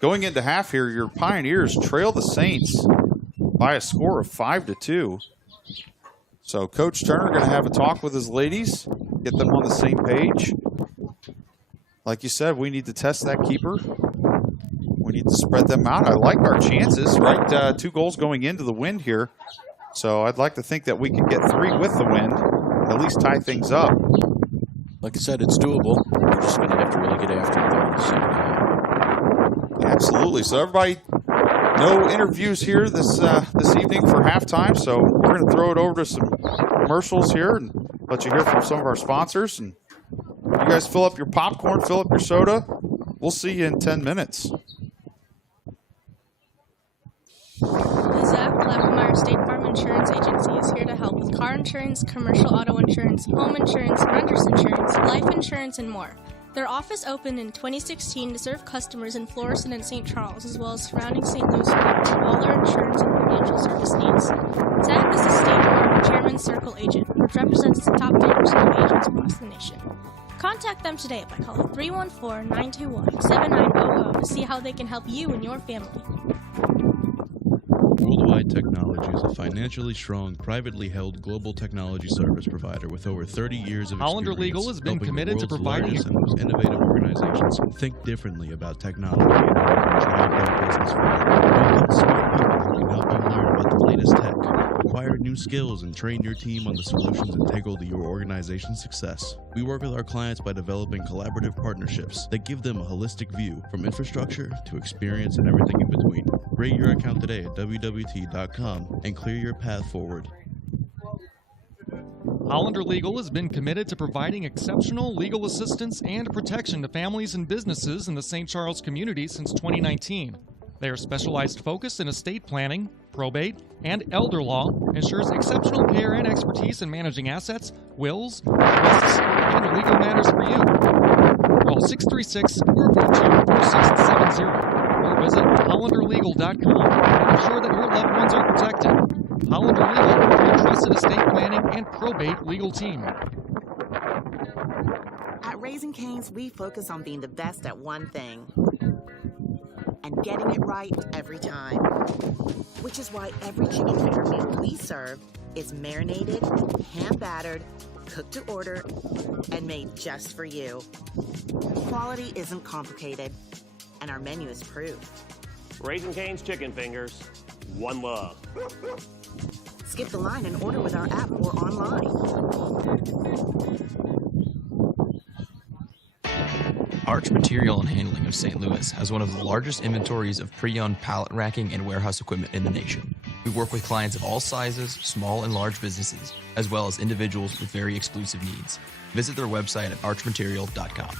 going into half here, your Pioneers trail the Saints by a score of 5-2. So Coach Turner going to have a talk with his ladies, get them on the same page. Like you said, we need to test that keeper. We need to spread them out. I like our chances, right? 2 goals going into the wind here. So I'd like to think that we can get 3 with the wind, at least tie things up. Like I said, it's doable. We're just going to have to really get after it there in the second half. Absolutely. So everybody, no interviews here this evening for halftime. So we're going to throw it over to some commercials here and let you hear from some of our sponsors. And you guys fill up your popcorn, fill up your soda. We'll see you in 10 minutes. The Zach Levemeyer State Farm Insurance Agency is here to help with car insurance, commercial auto insurance, home insurance, renter's insurance, life insurance, and more. Their office opened in 2016 to serve customers in Florissant and St. Charles, as well as surrounding St. Louis with all their insurance and financial service needs. Zach is the State Farm Chairman's Circle agent, which represents the top 3% of agents across the nation. Contact them today by calling 314-921-7900 to see how they can help you and your family. Worldwide Technology is a financially strong, privately held global technology service provider with over 30 years of Hollander experience. Legal has been helping committed the to world's providing largest and most innovative organizations think differently about technology and how to drive their business forward. We need smart people who can help you learn about the latest tech, Acquire new skills and train your team on the solutions integral to your organization's success. We work with our clients by developing collaborative partnerships that give them a holistic view from infrastructure to experience and everything in between. Create your account today at wwt.com and clear your path forward. Hollander Legal has been committed to providing exceptional legal assistance and protection to families and businesses in the St. Charles community since 2019. Their specialized focus in estate planning, probate, and elder law ensures exceptional care and expertise in managing assets, wills, trusts, and legal matters for you. Call 636-442-4670 or visit hollanderlegal.com to ensure that your loved ones are protected. Hollander Legal, your trusted estate planning and probate legal team. At Raising Cane's, we focus on being the best at one thing and getting it right every time. Which is why every chicken finger meal we serve is marinated, hand-battered, cooked to order, and made just for you. Quality isn't complicated, and our menu is proof. Raising Cane's Chicken Fingers, one love. Skip the line and order with our app or online. Arch Material and Handling of St. Louis has one of the largest inventories of pre-owned pallet racking and warehouse equipment in the nation. We work with clients of all sizes, small and large businesses, as well as individuals with very exclusive needs. Visit their website at archmaterial.com.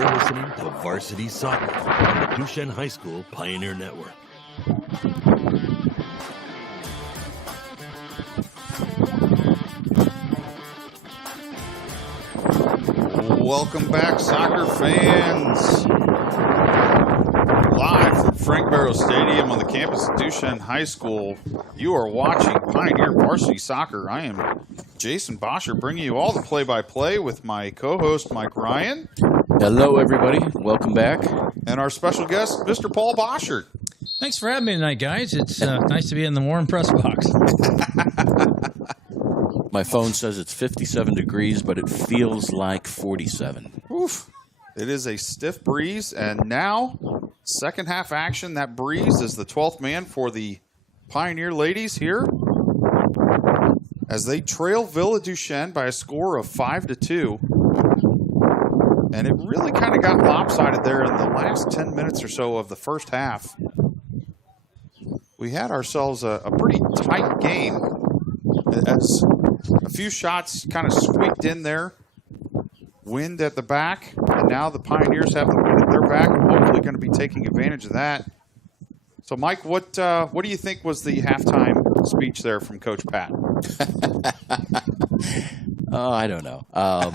You're listening to Varsity Soccer on the Duchesne High School Pioneer Network. Welcome back, soccer fans. Live from Frank Barrow Stadium on the campus of Duchesne High School, you are watching Pioneer Varsity Soccer. I am Jason Bosher, bringing you all the play-by-play with my co-host, Mike Ryan. Hello, everybody. Welcome back. And our special guest, Mr. Paul Bosher. Thanks for having me tonight, guys. It's nice to be in the warm press box. My phone says it's 57 degrees, but it feels like 47. Oof. It is a stiff breeze, and now, second half action. That breeze is the 12th man for the Pioneer ladies here, as they trail Villa Duchesne by a score of 5-2. And it really kind of got lopsided there in the last 10 minutes or so of the first half. We had ourselves a pretty tight game, as a few shots kind of squeaked in there. Wind at the back, and now the Pioneers have the wind at their back, and hopefully going to be taking advantage of that. So, Mike, what do you think was the halftime speech there from Coach Pat? Oh, I don't know. As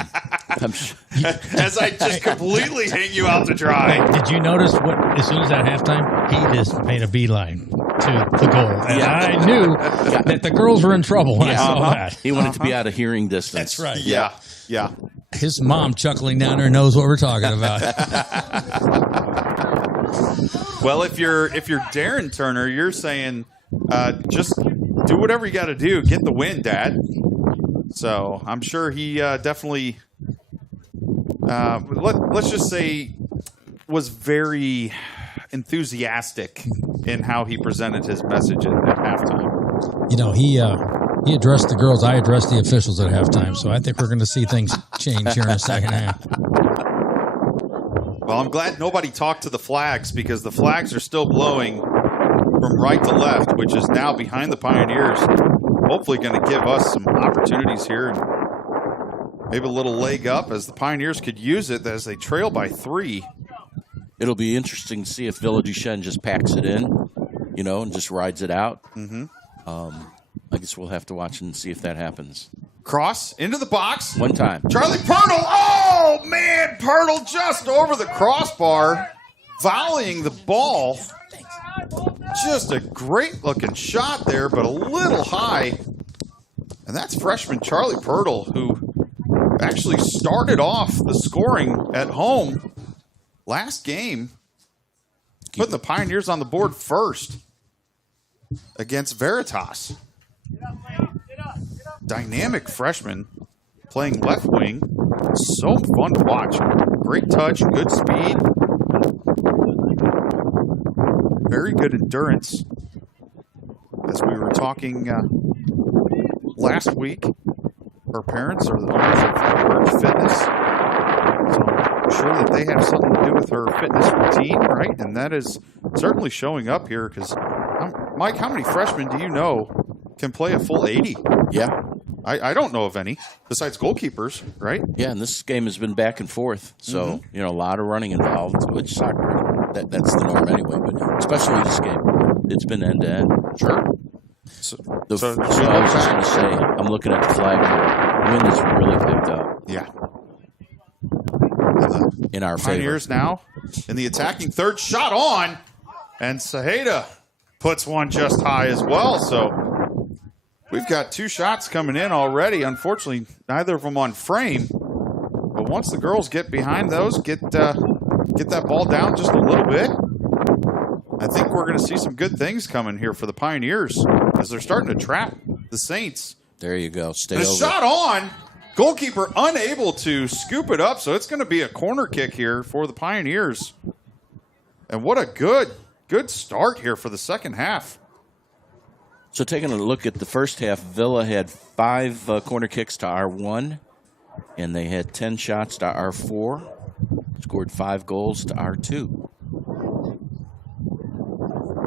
I just completely hang you out to dry. Hey, did you notice what? As soon as that halftime, he just made a beeline to the goal, and I knew that the girls were in trouble when I saw that. He wanted to be out of hearing distance. That's right. Yeah. His mom chuckling down there knows what we're talking about. Well, if you're Darren Turner, you're saying just do whatever you got to do, get the win, Dad. So I'm sure he definitely, let's just say, was very enthusiastic in how he presented his message at halftime. You know, he addressed the girls. I addressed the officials at halftime. So I think we're going to see things change here in the second half. Well, I'm glad nobody talked to the flags, because the flags are still blowing from right to left, which is now behind the Pioneers. Hopefully going to give us some opportunities here and maybe a little leg up, as the Pioneers could use it as they trail by 3. It'll be interesting to see if Villa Duchesne just packs it in, and just rides it out. Mm-hmm. I guess we'll have to watch and see if that happens. Cross into the box. One time. Charlie Pirtle. Oh, man. Pirtle just over the crossbar, volleying the ball. Just a great-looking shot there, but a little high. And that's freshman Charlie Pirtle, who actually started off the scoring at home last game, putting the Pioneers on the board first against Veritas. Dynamic freshman playing left wing. So fun to watch. Great touch, good speed. Very good endurance. As we were talking last week, her parents are the owners of her fitness. So I'm sure that they have something to do with her fitness routine, right? And that is certainly showing up here, because, Mike, how many freshmen do you know can play a full 80? Yeah. I don't know of any, besides goalkeepers, right? Yeah, and this game has been back and forth. So, a lot of running involved, which soccer, that's the norm anyway. But especially this game, it's been end-to-end. Sure. So I was just going to say, I'm looking at the flag. Wind has really picked up. Yeah. In our Pioneers favor. now in the attacking third, shot on, and Saheda puts one just high as well. So we've got 2 shots coming in already. Unfortunately, neither of them on frame. But once the girls get behind those, get that ball down just a little bit, I think we're going to see some good things coming here for the Pioneers, as they're starting to trap the Saints. There you go. Stay And a over. shot on. Goalkeeper unable to scoop it up, so it's going to be a corner kick here for the Pioneers. And what a good start here for the second half. So taking a look at the first half, Villa had 5 corner kicks to our 1, and they had 10 shots to our 4, scored 5 goals to our 2.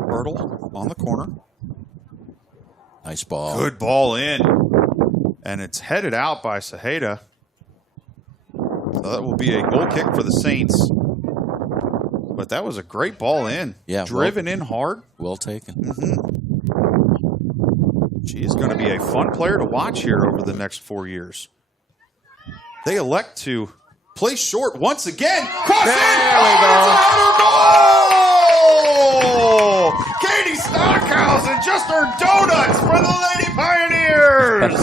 Pirtle on the corner. Nice ball. Good ball in. And it's headed out by Saheda. So that will be a goal kick for the Saints. But that was a great ball in. Yeah, Driven in hard. Well taken. She is going to be a fun player to watch here over the next 4 years. They elect to play short once again. Cross in! Oh, Katie Stockhausen just earned donuts for the Lady Pioneers!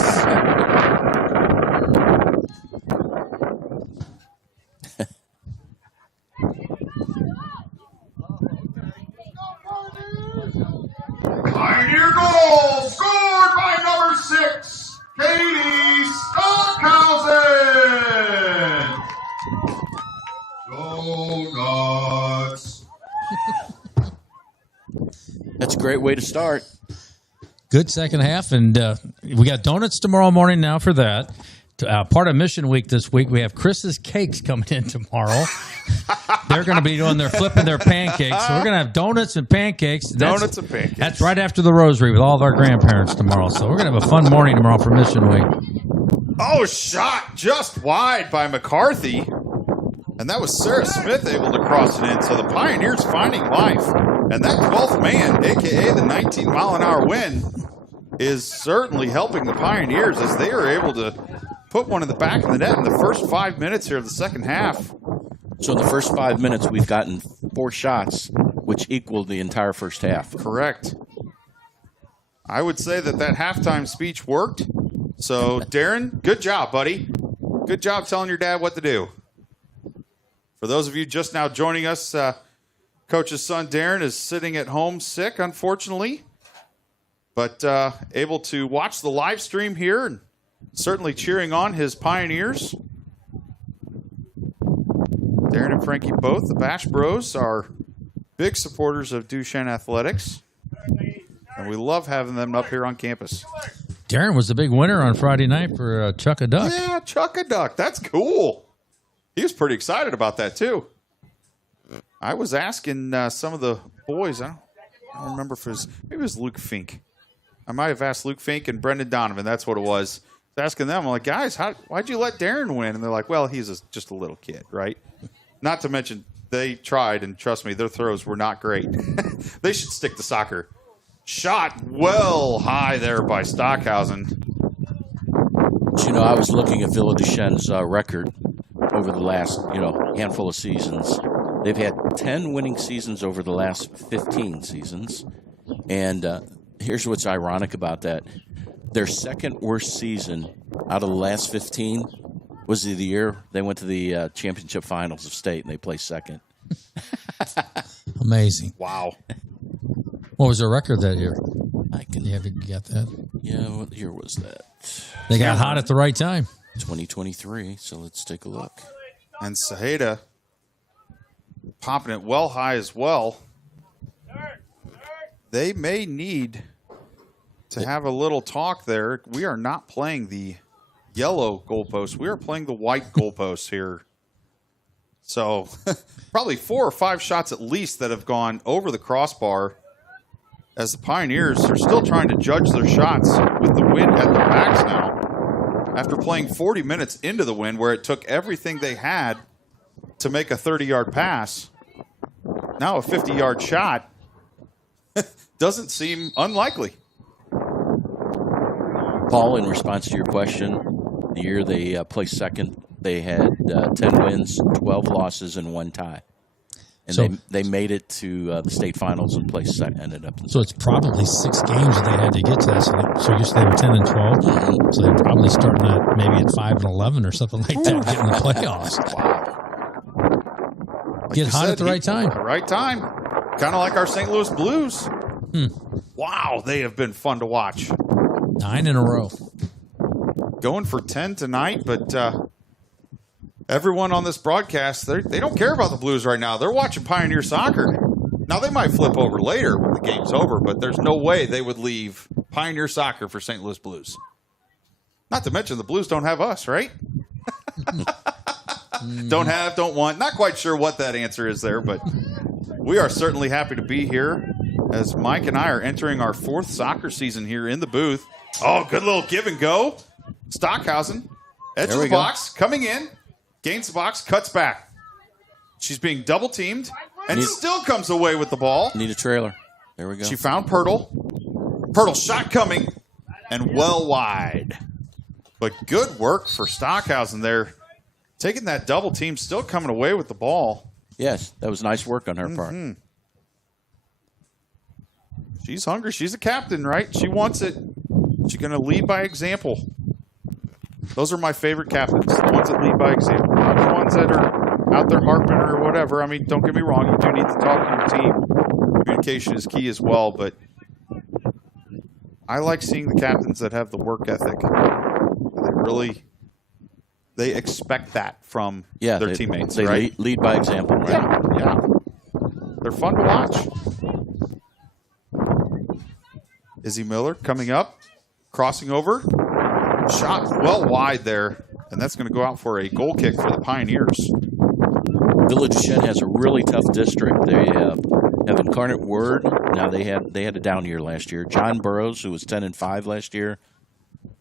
Pioneer goal scored by number 6, Katie Stockhausen. Donuts. That's a great way to start. Good second half, and we got donuts tomorrow morning now for that. Part of Mission Week this week, we have Chris's Cakes coming in tomorrow. They're going to be flipping their pancakes. So we're going to have donuts and pancakes. Donuts and pancakes. That's right after the rosary with all of our grandparents tomorrow. So we're going to have a fun morning tomorrow for Mission Week. Oh, shot just wide by McCarthy. And that was Sarah Smith able to cross it in. So the Pioneers finding life. And that 12th man, a.k.a. the 19-mile-an-hour wind, is certainly helping the Pioneers as they are able to put one in the back of the net in the first 5 minutes here of the second half. So in the first 5 minutes, we've gotten 4 shots, which equaled the entire first half. Correct. I would say that halftime speech worked. So, Darren, good job, buddy. Good job telling your dad what to do. For those of you just now joining us, Coach's son, Darren, is sitting at home sick, unfortunately. But able to watch the live stream here and certainly cheering on his Pioneers. Darren and Frankie both, the Bash Bros, are big supporters of Duchesne Athletics. And we love having them up here on campus. Darren was the big winner on Friday night for Chuck a Duck. Yeah, Chuck a Duck. That's cool. He was pretty excited about that, too. I was asking some of the boys, I don't remember if maybe it was Luke Fink. I might have asked Luke Fink and Brendan Donovan. That's what it was. I was asking them, I'm like, guys, why'd you let Darren win? And they're like, well, he's just a little kid, right? Not to mention, they tried, and trust me, their throws were not great. They should stick to soccer. Shot well high there by Stockhausen. You know, I was looking at Villa Duchesne's record over the last, handful of seasons. They've had 10 winning seasons over the last 15 seasons. And here's what's ironic about that. Their second worst season out of the last 15 was the year they went to the championship finals of state, and they placed second. Amazing. Wow. What was their record that year? You got that? Yeah, what year was that? They got hot at the right time. 2023, so let's take a look. And Saheda popping it well high as well. They may need to have a little talk there. We are not playing the yellow goalpost. We are playing the white goalpost here. So probably 4 or 5 shots at least that have gone over the crossbar as the Pioneers are still trying to judge their shots with the wind at their backs now. After playing 40 minutes into the wind where it took everything they had to make a 30-yard pass, now a 50-yard shot doesn't seem unlikely. Paul, in response to your question, the year they placed second, they had 10 wins, 12 losses, and 1 tie. And So- they made it to the state finals and placed second, ended up in So it's probably 6 games that they had to get to that. So you said they were 10 and 12. So they're probably starting at maybe at 5 and 11 or something like that, getting the playoffs. Like Get you hot said, at the right time. Right time. Kind of like our St. Louis Blues. Wow, they have been fun to watch. 9 in a row. Going for 10 tonight, but everyone on this broadcast, they don't care about the Blues right now. They're watching Pioneer soccer. Now, they might flip over later when the game's over, but there's no way they would leave Pioneer soccer for St. Louis Blues. Not to mention the Blues don't have us, right? Don't have, don't want. Not quite sure what that answer is there, but we are certainly happy to be here as Mike and I are entering our 4th soccer season here in the booth. Oh, good little give and go. Stockhausen, edge There of the we go. box, coming in. gains the box, cuts back. She's being double teamed and still comes away with the ball. Need a trailer. There we go. She found Pirtle. Pirtle shot coming and well wide. But good work for Stockhausen there. Taking that double team, still coming away with the ball. Yes, that was nice work on her part. She's hungry. She's a captain, right? She wants it. She's going to lead by example. Those are my favorite captains, the ones that lead by example, not the ones that are out there harping or whatever. I mean, don't get me wrong. You do need to talk to your team. Communication is key as well, but I like seeing the captains that have the work ethic. They expect that from their teammates, they right? lead by example, right? Yeah. They're fun to watch. Izzy Miller coming up, crossing over. Shot well wide there, and that's going to go out for a goal kick for the Pioneers. Village Duchesne has a really tough district. They have Incarnate Word. Now they had a down year last year. John Burroughs, who was 10-5 last year.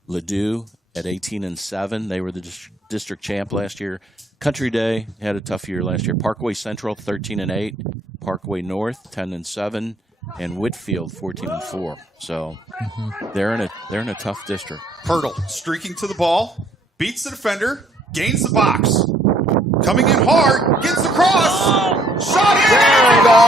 Ladue at 18-7. They were the district champ last year. Country Day had a tough year last year. Parkway Central 13-8. Parkway North 10-7. And Whitfield 14-4. So they're in a tough district. Pirtle streaking to the ball, beats the defender, gains the box. Coming in hard, gets the cross. Shot in! There we go!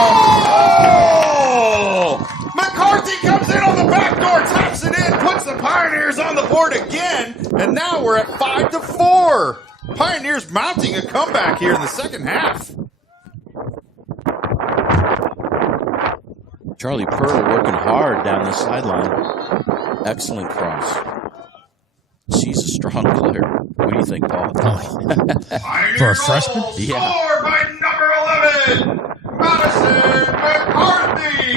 Oh! McCarthy comes in on the back door, taps it in, puts the Pioneers on the board again, and now we're at 5-4. Pioneers mounting a comeback here in the second half. Charlie Pirtle working hard down the sideline. Excellent cross. She's a strong player. What do you think, Paul? For a freshman? Yeah. Scored by number 11, Madison McCarthy.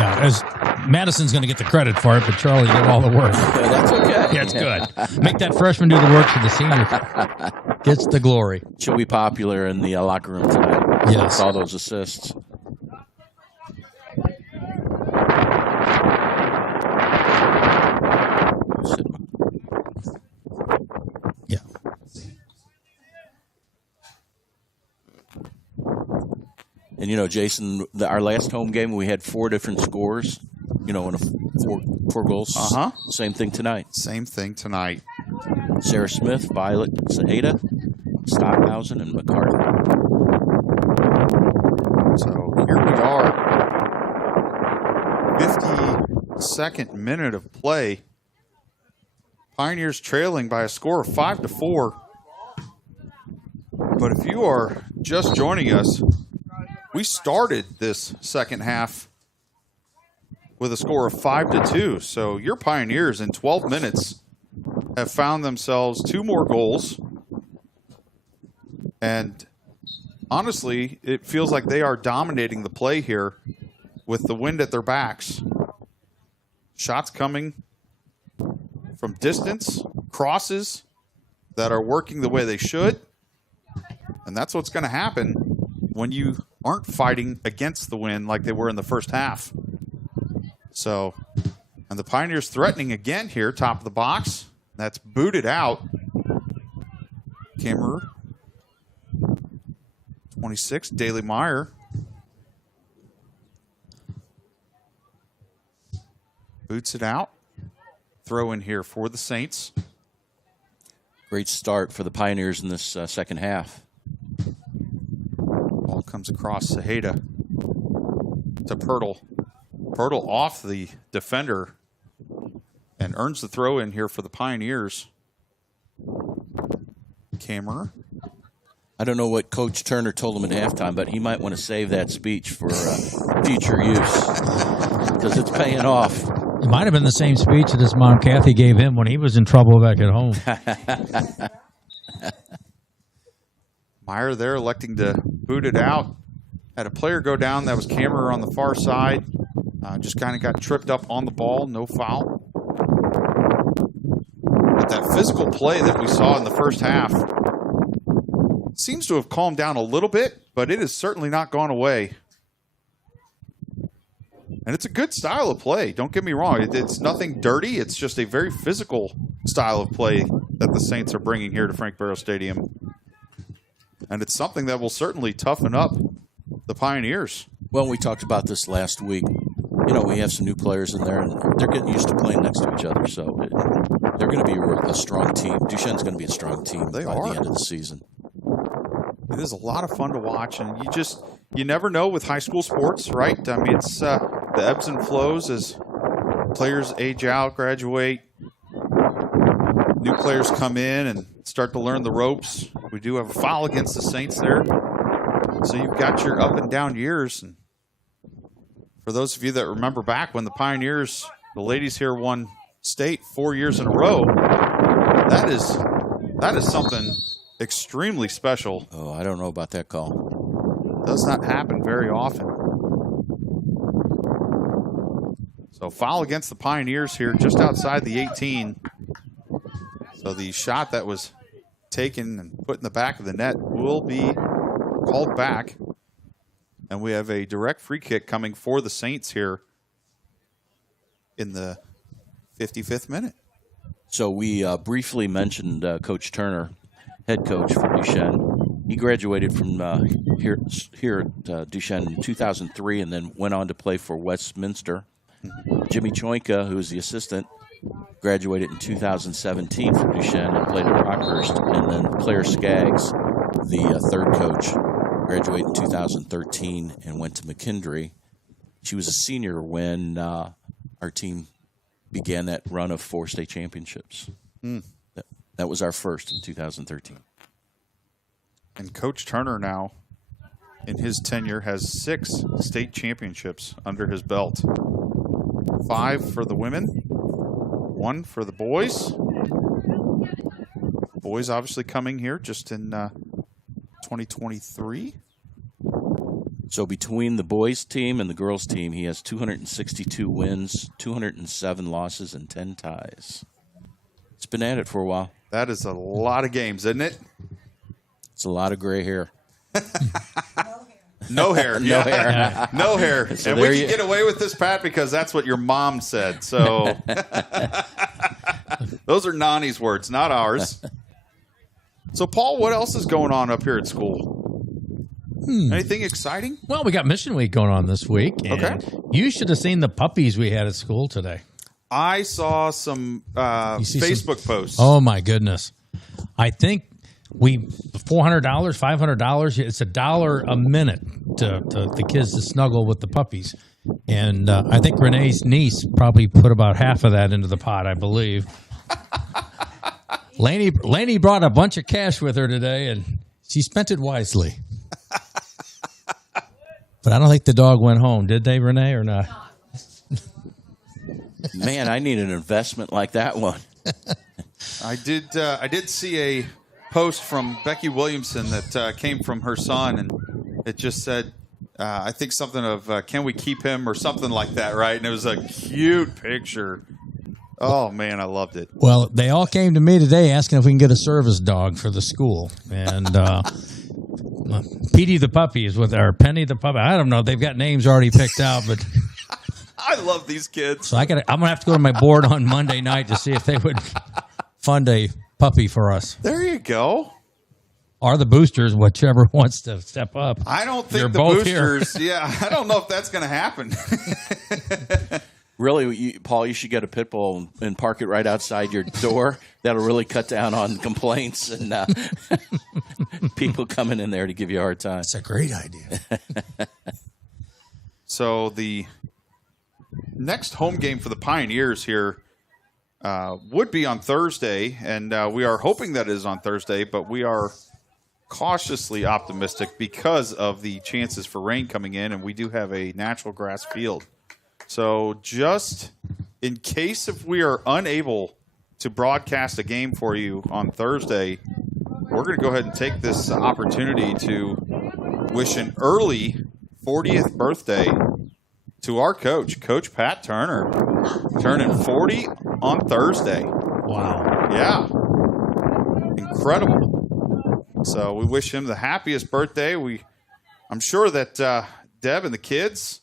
Yeah, as Madison's going to get the credit for it, but Charlie did all the work. That's okay. Yeah, it's good. Make that freshman do the work so the senior gets the glory. She'll be popular in the locker room tonight. Yes. With all those assists. Yeah. And, you know, Jason, our last home game, we had 4 different scores, you know, and four goals. Uh-huh. Same thing tonight. Same thing tonight. Sarah Smith, Violet Zaheda, Stockhausen, and McCarthy. So here we are. 52nd minute of play. Pioneers trailing by a score of 5-4. But if you are just joining us, we started this second half with a score of 5-2. So your Pioneers in 12 minutes have found themselves 2 more goals. And honestly, it feels like they are dominating the play here with the wind at their backs. Shots coming from distance, crosses that are working the way they should. And that's what's going to happen when you aren't fighting against the wind like they were in the first half. So, and the Pioneers threatening again here, top of the box. That's booted out. Kammerer. 26, Daly Meyer. Boots it out. Throw in here for the Saints. Great start for the Pioneers in this second half. Ball comes across Zaheda to Pirtle. Pirtle off the defender and earns the throw in here for the Pioneers. Kammerer. I don't know what Coach Turner told him at halftime, but he might want to save that speech for future use because it's paying off. It might have been the same speech that his mom, Kathy, gave him when he was in trouble back at home. Meyer there electing to boot it out. Had a player go down. That was Kammerer on the far side. Just kind of got tripped up on the ball. No foul. But that physical play that we saw in the first half seems to have calmed down a little bit, but it has certainly not gone away. And it's a good style of play. Don't get me wrong. It's nothing dirty. It's just a very physical style of play that the Saints are bringing here to Frank Barrow Stadium. And it's something that will certainly toughen up the Pioneers. Well, we talked about this last week. You know, we have some new players in there, and they're getting used to playing next to each other. So they're going to be a strong team. Duchesne's going to be a strong team by the end of the season. It is a lot of fun to watch, and you never know with high school sports, right? I mean, it's the ebbs and flows as players age out, graduate, new players come in and start to learn the ropes. We do have a foul against the Saints there. So you've got your up and down years. And for those of you that remember back when the Pioneers, the ladies here won state 4 years in a row, that is something extremely special. Oh, I don't know about that call. Does not happen very often. So foul against the Pioneers here just outside the 18. So the shot that was taken and put in the back of the net will be called back. And we have a direct free kick coming for the Saints here in the 55th minute. So we briefly mentioned Coach Turner, head coach for Duchesne. He graduated from here at Duchesne in 2003 and then went on to play for Westminster. Jimmy Choinka, who is the assistant, graduated in 2017 for Duchesne and played at Rockhurst. And then Claire Skaggs, the third coach, graduated in 2013 and went to McKendree. She was a senior when our team began that run of 4 state championships. That was our first in 2013. And Coach Turner now, in his tenure, has 6 state championships under his belt. 5 for the women, 1 for the boys. Boys obviously coming here just in 2023. So between the boys team and the girls team, he has 262 wins, 207 losses, and 10 ties. It's been at it for a while. That is a lot of games, isn't it? It's a lot of gray hair. No hair. No hair. No hair. So and we can get away with this, Pat, because that's what your mom said. So those are Nani's words, not ours. So, Paul, what else is going on up here at school? Anything exciting? Well, we got Mission Week going on this week. And Okay. You should have seen the puppies we had at school today. I saw some Facebook posts. Oh, my goodness. I think $400, $500, it's $1 a minute to the kids to snuggle with the puppies. And I think Renee's niece probably put about half of that into the pot, I believe. Lainey brought a bunch of cash with her today, and she spent it wisely. But I don't think the dog went home. Did they, Renee, or not? Man, I need an investment like that one. I did see a post from Becky Williamson that came from her son, and it just said, I think something of, can we keep him, or something like that, right? And it was a cute picture. Oh, man, I loved it. Well, they all came to me today asking if we can get a service dog for the school. And Petey the puppy is with our Penny the puppy. I don't know. They've got names already picked out, but I love these kids. So I'm going to have to go to my board on Monday night to see if they would fund a puppy for us. There you go. Or the boosters, whichever wants to step up. I don't think You're the both boosters, here. yeah, I don't know if that's going to happen. Really, Paul, you should get a pit bull and park it right outside your door. That'll really cut down on complaints and people coming in there to give you a hard time. That's a great idea. So the next home game for the Pioneers here would be on Thursday, and we are hoping that it is on Thursday, but we are cautiously optimistic because of the chances for rain coming in, and we do have a natural grass field. So just in case if we are unable to broadcast a game for you on Thursday, we're going to go ahead and take this opportunity to wish an early 40th birthday to our coach, Coach Pat Turner, turning 40 on Thursday. Wow. Yeah. Incredible. So we wish him the happiest birthday. I'm sure that Deb and the kids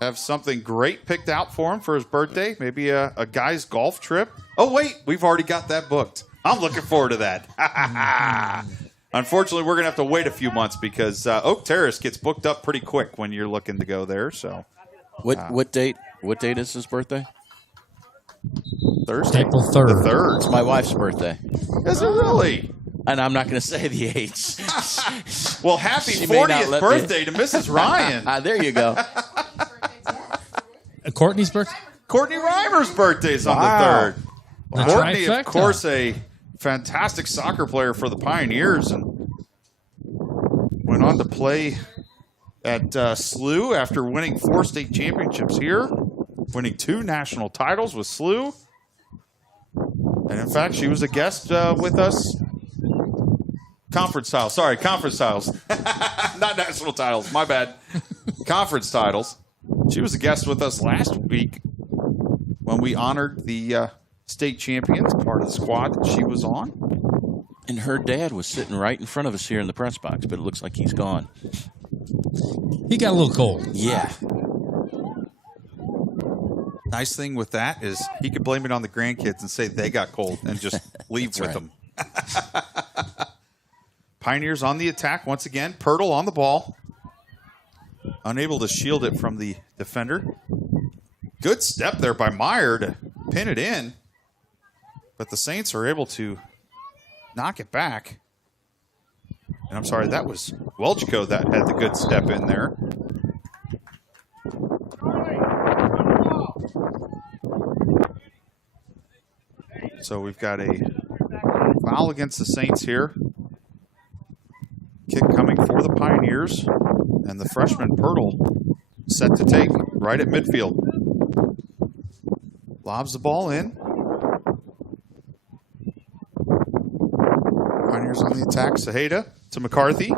have something great picked out for him for his birthday. Maybe a guy's golf trip. Oh, wait, we've already got that booked. I'm looking forward to that. Unfortunately, we're going to have to wait a few months because Oak Terrace gets booked up pretty quick when you're looking to go there. So, what date? What date is his birthday? Thursday, April 3rd. The 3rd. It's my wife's birthday. Is it really? And I'm not going to say the age. Well, happy She may not 40th let birthday to Mrs. Ryan. There you go. Courtney's birthday? Courtney Reimer's birthday's on the 3rd. The Courtney, trifecta. of course, a fantastic soccer player for the Pioneers and went on to play at SLU after winning 4 state championships here, winning 2 national titles with SLU. And in fact, she was a guest with us. Conference titles. Sorry, conference titles. Not national titles. My bad. Conference titles. She was a guest with us last week when we honored the state champions, part of the squad that she was on. And her dad was sitting right in front of us here in the press box, but it looks like he's gone. He got a little cold. Yeah. Nice thing with that is he could blame it on the grandkids and say they got cold and just leave with them. Pioneers on the attack once again. Pirtle on the ball. Unable to shield it from the defender. Good step there by Meyer to pin it in. But the Saints are able to knock it back. And I'm sorry, that was Welchko that had the good step in there. So we've got a foul against the Saints here. Kick coming for the Pioneers. And the freshman Pirtle set to take right at midfield. Lobs the ball in. Pioneers on the attack. Saheda to McCarthy.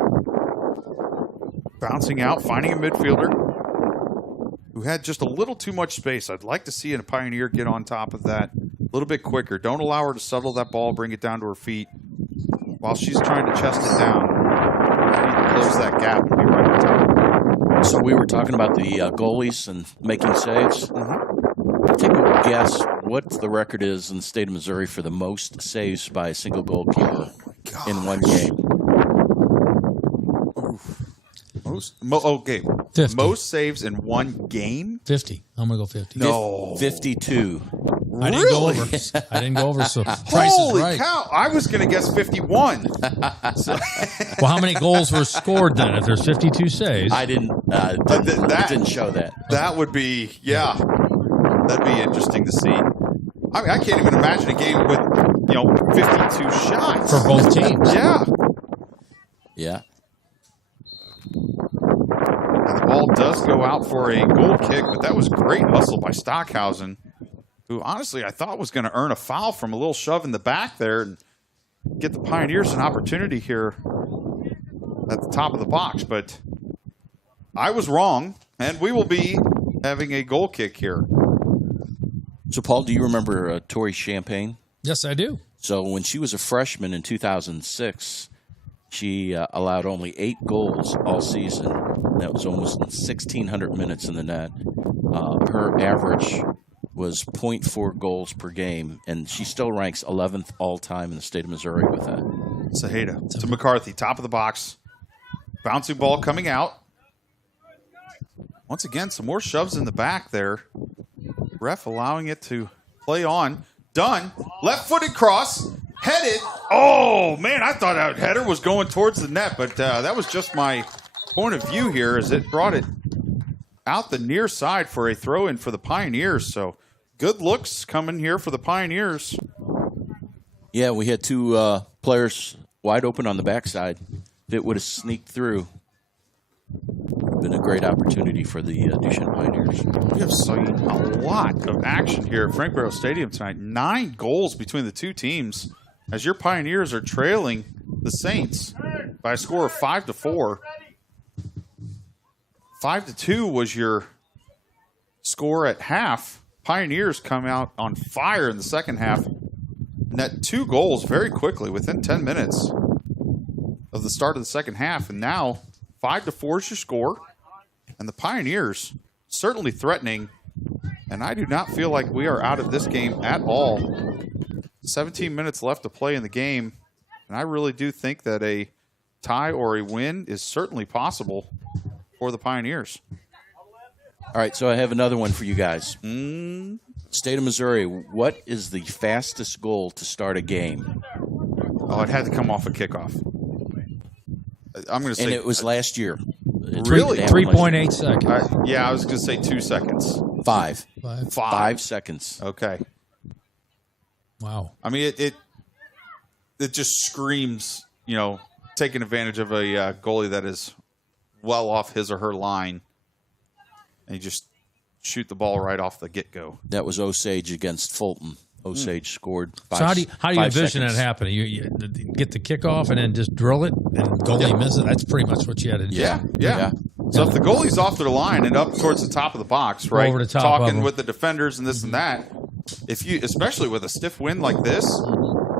Bouncing out, finding a midfielder who had just a little too much space. I'd like to see a Pioneer get on top of that a little bit quicker. Don't allow her to settle that ball, bring it down to her feet while she's trying to chest it down. I need to close that gap and be right on top. So we were talking about the goalies and making saves. Take a guess what the record is in the state of Missouri for the most saves by a single goalkeeper in one game. Okay. 50. Most saves in one game? 50. I'm going to go 50. No. 52. I didn't go over. I didn't go over, so Price Holy is right. cow. I was going to guess 51. Well, how many goals were scored then if there's 52 saves? I didn't. It didn't show that. That would be, yeah. That'd be interesting to see. I mean, I can't even imagine a game with, 52 shots. For both teams. Yeah. Yeah. And the ball does go out for a goal kick, but that was great hustle by Stockhausen, who honestly I thought was going to earn a foul from a little shove in the back there and get the Pioneers an opportunity here at the top of the box. But I was wrong, and we will be having a goal kick here. So, Paul, do you remember Tori Champagne? Yes, I do. So when she was a freshman in 2006, she allowed only 8 goals all season. That was almost 1,600 minutes in the net. Her average was 0.4 goals per game, and she still ranks 11th all-time in the state of Missouri with that. Saheda to McCarthy, top of the box. Bouncing ball coming out. Once again, some more shoves in the back there. Ref allowing it to play on. Done. Left-footed cross. Headed. Oh, man, I thought that header was going towards the net, but that was just my point of view here as it brought it out the near side for a throw-in for the Pioneers. So good looks coming here for the Pioneers. Yeah, we had 2 players wide open on the backside. If it would have sneaked through, would have been a great opportunity for the Duchesne Pioneers. We have seen a lot of action here at Frank Barrow Stadium tonight. 9 goals between the two teams as your Pioneers are trailing the Saints by a score of 5-4. 5-2 was your score at half. Pioneers come out on fire in the second half. Net 2 goals very quickly within 10 minutes of the start of the second half. And now 5-4 is your score. And the Pioneers certainly threatening. And I do not feel like we are out of this game at all. 17 minutes left to play in the game, and I really do think that a tie or a win is certainly possible for the Pioneers. All right, so I have another one for you guys. State of Missouri, what is the fastest goal to start a game? Oh, it had to come off a kickoff. I'm going to say... And it was last year. Really? 3.8 seconds. Yeah, I was going to say 2 seconds. 5. 5 seconds. Okay. Wow. I mean, it just screams, taking advantage of a goalie that is well off his or her line, and you just shoot the ball right off the get-go. That was Osage against Fulton. Osage scored 5 So how do you envision seconds. that happening? You get the kickoff and then just drill it, and goalie miss it? That's pretty much what you had to do. Yeah. So if the goalie's off their line and up towards the top of the box, right, Over the top talking of them. with the defenders and this and that, especially with a stiff wind like this,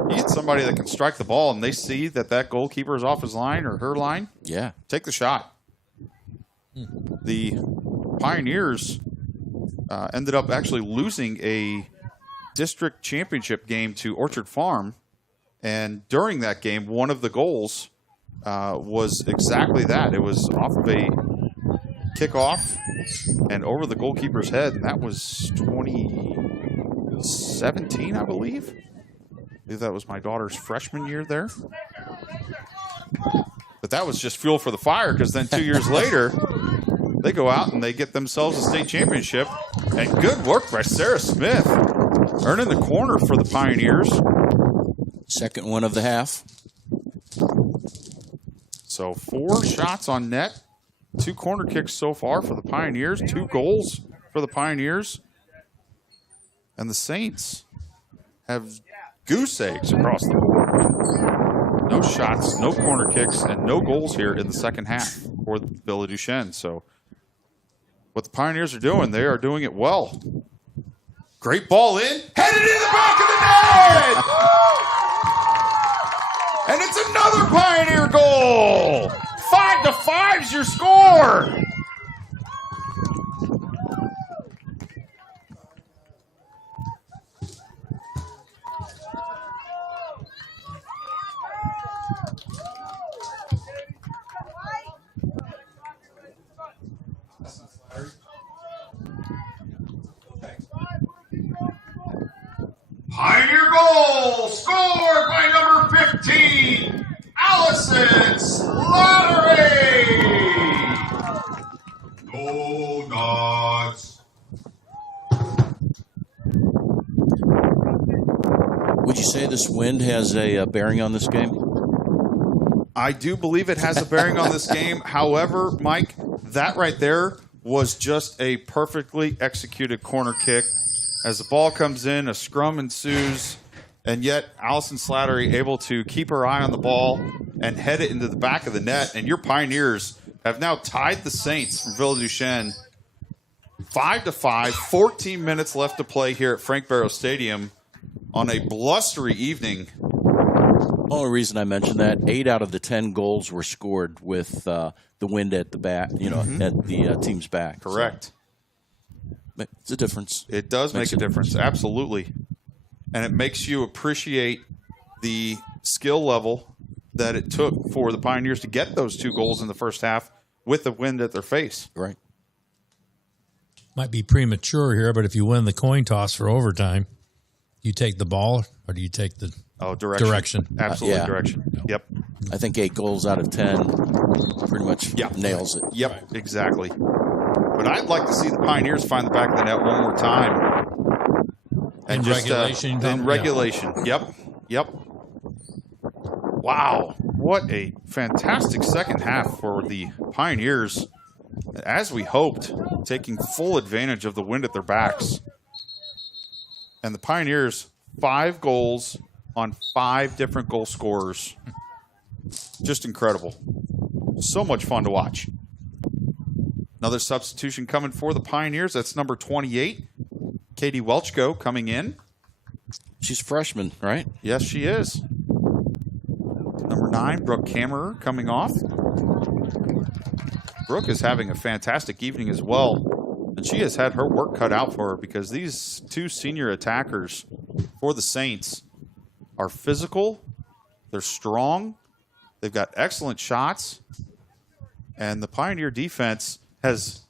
you get somebody that can strike the ball and they see that goalkeeper is off his line or her line. Yeah. Take the shot. The Pioneers ended up actually losing a district championship game to Orchard Farm, and during that game, one of the goals was exactly that. It was off of a kickoff and over the goalkeeper's head, and that was 2017, I believe. I believe that was my daughter's freshman year there. But that was just fuel for the fire, because then 2 years later, they go out and they get themselves a state championship. And good work by Sarah Smith, earning the corner for the Pioneers. Second one of the half. So 4 shots on net, 2 corner kicks so far for the Pioneers, 2 goals for the Pioneers. And the Saints have goose eggs across the board. No shots, no corner kicks, and no goals here in the second half for Villa Duchesne. So what the Pioneers are doing, they are doing it well. Great ball in, headed in the back of the net! And it's another Pioneer goal! 5-5's your score! Pioneer goal scored by number 15, Allison Slattery. Go Dogs. Would you say this wind has a bearing on this game? I do believe it has a bearing on this game. However, Mike, that right there was just a perfectly executed corner kick. As the ball comes in, a scrum ensues, and yet Allison Slattery able to keep her eye on the ball and head it into the back of the net. And your Pioneers have now tied the Saints from Villa Duchesne 5-5, 14 minutes left to play here at Frank Barrow Stadium on a blustery evening. Only reason I mentioned that, 8 out of the 10 goals were scored with the wind at the back, at the team's back. Correct. So it's a difference. It does make a difference, absolutely. And it makes you appreciate the skill level that it took for the Pioneers to get those 2 goals in the first half with the wind at their face. Right. Might be premature here, but if you win the coin toss for overtime, you take the ball or do you take the direction? Absolutely, Yeah. direction. Yep. I think 8 goals out of 10 pretty much nails it. Yep, exactly. But I'd like to see the Pioneers find the back of the net one more time. And In just, regulation? In regulation. Yep. Wow. What a fantastic second half for the Pioneers. As we hoped, taking full advantage of the wind at their backs. And the Pioneers, 5 goals on 5 different goal scorers. Just incredible. So much fun to watch. Another substitution coming for the Pioneers. That's number 28, Katie Welchko, coming in. She's a freshman, right? Yes, she is. Number 9, Brooke Kammerer, coming off. Brooke is having a fantastic evening as well. And she has had her work cut out for her, because these 2 senior attackers for the Saints are physical. They're strong. They've got excellent shots. And the Pioneer defense has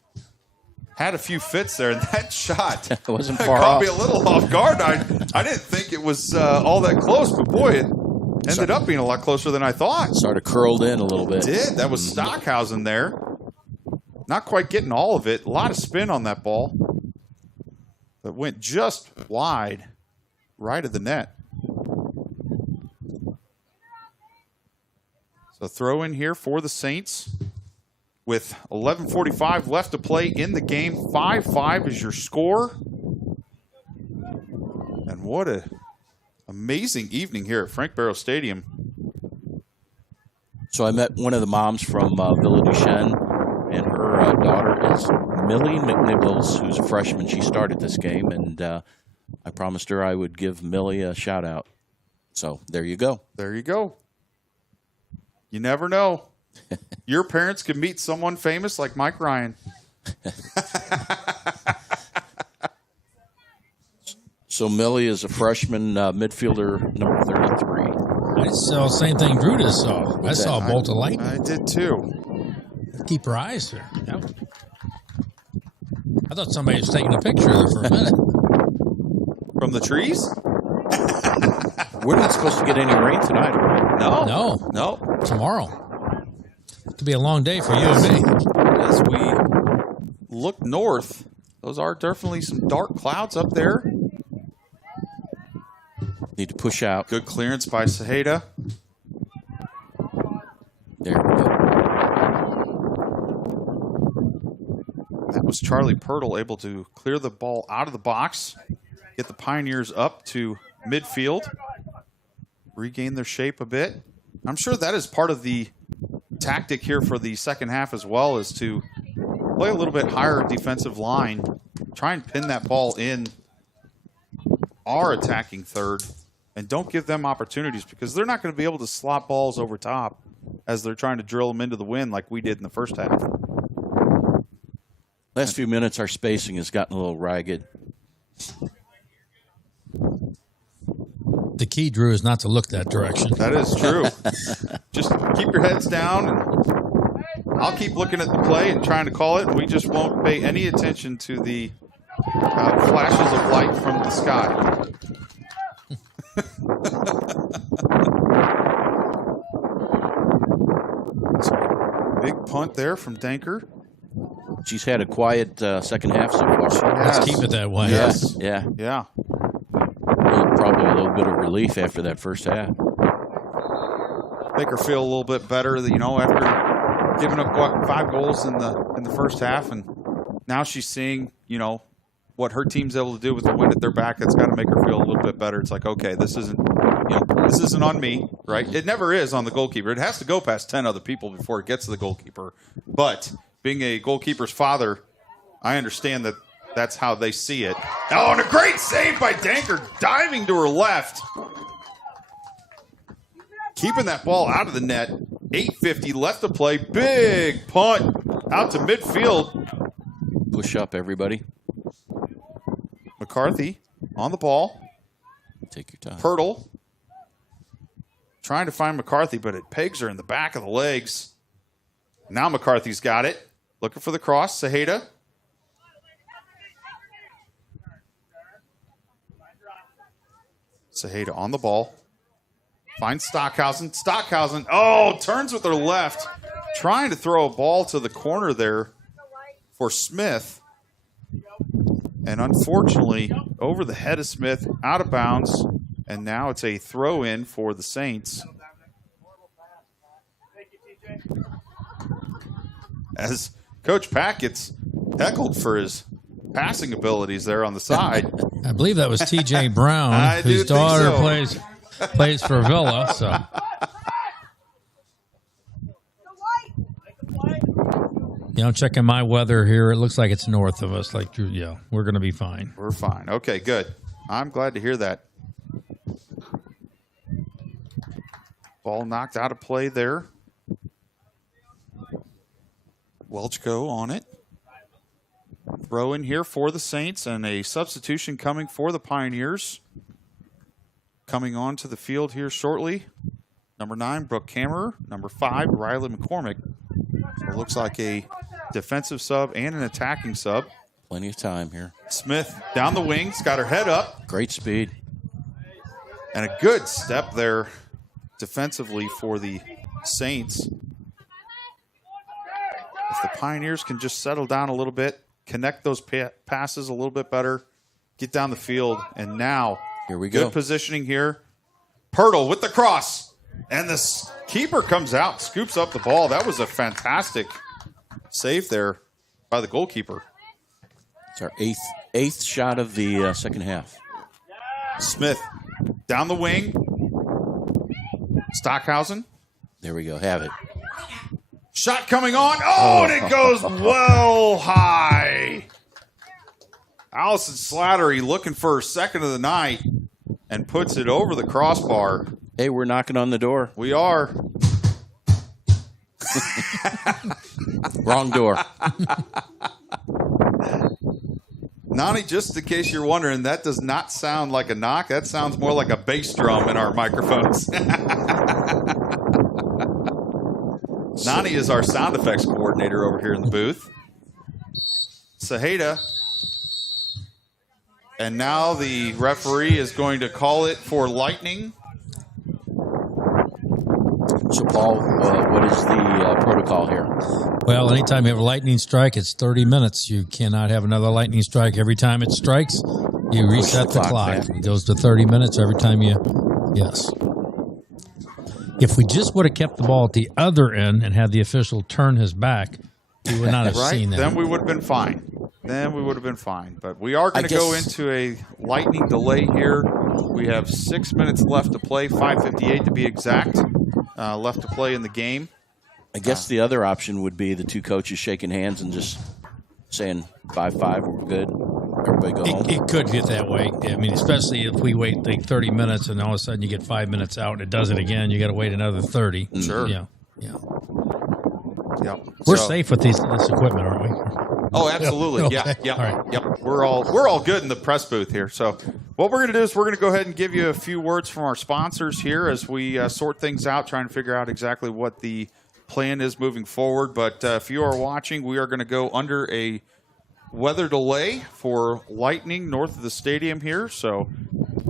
had a few fits there. And that shot It wasn't far caught off. me a little off guard. I didn't think it was all that close, but boy, it ended up being a lot closer than I thought. Sort of curled in a little bit. It did. That was Stockhausen there. Not quite getting all of it. A lot of spin on that ball. That went just wide, right of the net. So throw in here for the Saints. With 11:45 left to play in the game, 5-5 is your score. And what a amazing evening here at Frank Barrow Stadium. So I met one of the moms from Villa Duchesne, and her daughter is Millie McNichols, who's a freshman. She started this game, and I promised her I would give Millie a shout-out. So there you go. There you go. You never know. Your parents could meet someone famous like Mike Ryan. So Millie is a freshman midfielder, number 33. I saw the same thing Drew just saw. I saw a bolt of lightning. I did too. Keep her eyes there. Yep. I thought somebody was taking a picture of her for a minute. From the trees? We're not supposed to get any rain tonight, are we? No. No. Tomorrow. Could be a long day for you and me. As we look north, those are definitely some dark clouds up there. Need to push out. Good clearance by Saheda. There we go. That was Charlie Pirtle able to clear the ball out of the box, get the Pioneers up to midfield, regain their shape a bit. I'm sure that is part of the tactic here for the second half as well, is to play a little bit higher defensive line, try and pin that ball in our attacking third, and don't give them opportunities, because they're not going to be able to slot balls over top as they're trying to drill them into the wind like we did in the first half. Last few minutes, our spacing has gotten a little ragged. The key, Drew, is not to look that direction. That is true. Just keep your heads down, and I'll keep looking at the play and trying to call it, and we just won't pay any attention to the flashes of light from the sky. Big punt there from Danker. She's had a quiet second half so far. Let's keep it that way. Yes. Yeah. Yeah. Probably a little bit of relief after that first half. Make her feel a little bit better, you know, after giving up 5 goals in the first half, and now she's seeing, you know, what her team's able to do with the wind at their back. That's got to make her feel a little bit better. It's like, okay, this isn't on me, right? It never is on the goalkeeper. It has to go past 10 other people before it gets to the goalkeeper. But being a goalkeeper's father, I understand that that's how they see it. Oh, and a great save by Danker, diving to her left. Keeping that ball out of the net. 8:50 left to play. Big punt out to midfield. Push up, everybody. McCarthy on the ball. Take your time. Pirtle trying to find McCarthy, but it pegs her in the back of the legs. Now McCarthy's got it. Looking for the cross. Saheda. Saheda on the ball. Finds Stockhausen. Stockhausen, turns with her left. Trying to throw a ball to the corner there for Smith. And unfortunately, over the head of Smith, out of bounds. And now it's a throw-in for the Saints. As Coach Pack gets heckled for his passing abilities there on the side. I believe that was T.J. Brown, whose daughter plays for Villa. So, you know, checking my weather here, it looks like it's north of us. Like, yeah, we're going to be fine. We're fine. Okay, good. I'm glad to hear that. Ball knocked out of play there. Welchko on it. Throw in here for the Saints, and a substitution coming for the Pioneers. coming onto the field here shortly. Number 9, Brooke Kammerer. Number 5, Riley McCormick. So it looks like a defensive sub and an attacking sub. Plenty of time here. Smith down the wings, got her head up. Great speed. And a good step there defensively for the Saints. If the Pioneers can just settle down a little bit, connect those passes a little bit better, get down the field, and now here we go. Good positioning here. Pirtle with the cross. And the keeper comes out, scoops up the ball. That was a fantastic save there by the goalkeeper. It's our eighth shot of the second half. Smith down the wing. Stockhausen. There we go. Have it. Shot coming on. Oh, and it goes well high. Allison Slattery looking for her second of the night and puts it over the crossbar. Hey, we're knocking on the door. We are. Wrong door. Nani, just in case you're wondering, that does not sound like a knock. That sounds more like a bass drum in our microphones. Nani is our sound effects coordinator over here in the booth. Saheda. And now the referee is going to call it for Lightning. So, Paul, what is the protocol here? Well, anytime you have a lightning strike, it's 30 minutes. You cannot have another lightning strike. Every time it strikes, you reset the clock. It goes to 30 minutes every time you, yes. If we just would have kept the ball at the other end and had the official turn his back, we would not have seen that. Then we would have been fine. But we are going to go into a lightning delay here. We have 6 minutes left to play, 5:58 to be exact, left to play in the game. I guess the other option would be the two coaches shaking hands and just saying 5-5, we're good. Everybody go home. It could get that way. I mean, especially if we wait like 30 minutes and all of a sudden you get 5 minutes out and it does it again, you got to wait another 30. Sure. Yeah. Yep. We're safe with this equipment, aren't we? Oh, absolutely. Okay. Yeah. All right. Yep. We're all good in the press booth here. So what we're going to do is we're going to go ahead and give you a few words from our sponsors here as we sort things out, trying to figure out exactly what the plan is moving forward. But if you are watching, we are going to go under a weather delay for lightning north of the stadium here. So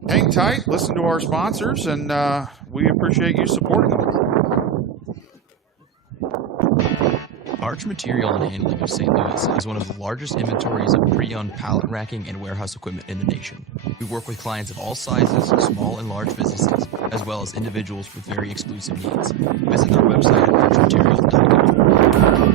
hang tight, listen to our sponsors, and we appreciate you supporting them. Arch Material and Handling of St. Louis has one of the largest inventories of pre-owned pallet racking and warehouse equipment in the nation. We work with clients of all sizes, small and large businesses, as well as individuals with very exclusive needs. Visit our website at archmaterial.com.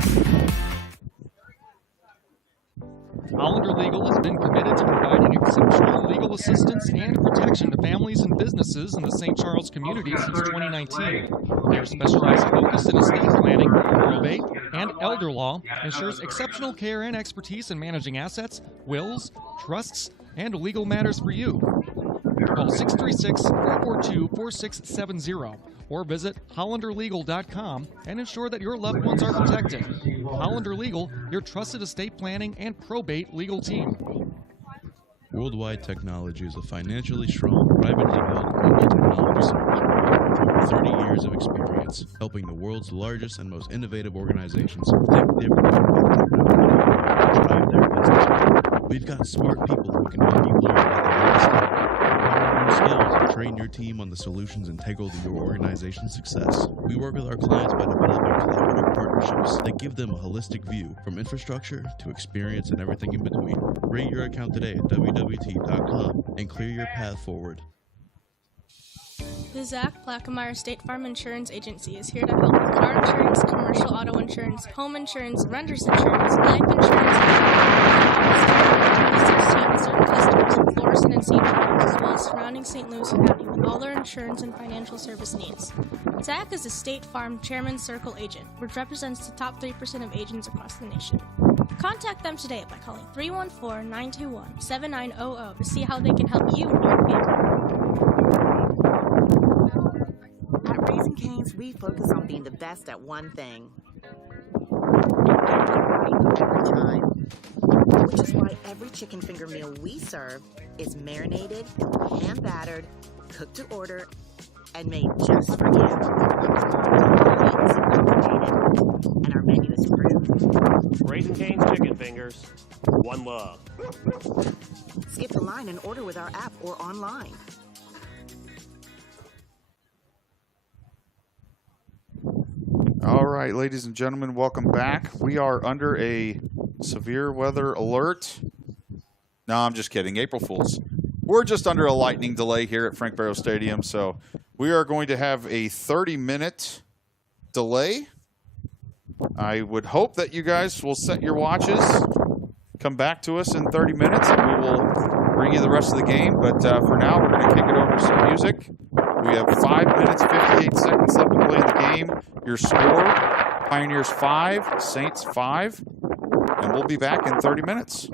Hollander Legal has been committed to providing exceptional legal assistance and protection to families and businesses in the St. Charles community since 2019. Their specialized focus in estate planning, probate, and elder law ensures exceptional care and expertise in managing assets, wills, trusts, and legal matters for you. Call 636-442-4670 or visit hollanderlegal.com and ensure that your loved ones are protected. Hollander Legal, your trusted estate planning and probate legal team. Worldwide Technology is a financially strong, privately held global technology solution with over 30 years of experience, helping the world's largest and most innovative organizations think differently about technology and drive their business. We've got smart people who can help you learn about the latest tech, acquire new skills, and train your team on the solutions integral to your organization's success. We work with our clients by developing collaborative partnerships that give them a holistic view, from infrastructure to experience and everything in between. Create your account today at wwt.com and clear your path forward. The Zach Blackemeyer State Farm Insurance Agency is here to help with car insurance, commercial auto insurance, home insurance, renter's insurance, life insurance, and certain customers in Florissant and St. Louis, as well as surrounding St. Louis County, with all their insurance and financial service needs. Zach is a State Farm Chairman's Circle agent, which represents the top 3% of agents across the nation. Contact them today by calling 314-921-7900 to see how they can help you and your family. At Raising Cane's, we focus on being the best at one thing. Every time. which is why every chicken finger meal we serve is marinated, hand battered, cooked to order, and made just for you. And our menu is approved. Raising Cane's Chicken Fingers. One love. Skip the line and order with our app or online. All right, ladies and gentlemen, welcome back. We are under a severe weather alert. No, I'm just kidding. April Fools. We're just under a lightning delay here at Frank Barrow Stadium, so we are going to have a 30-minute delay. I would hope that you guys will set your watches, come back to us in 30 minutes, and we will bring you the rest of the game. But for now, we're going to kick it over to some music. We have 5 minutes, 58 seconds left to play in the game. Your score, Pioneers 5, Saints 5, and we'll be back in 30 minutes.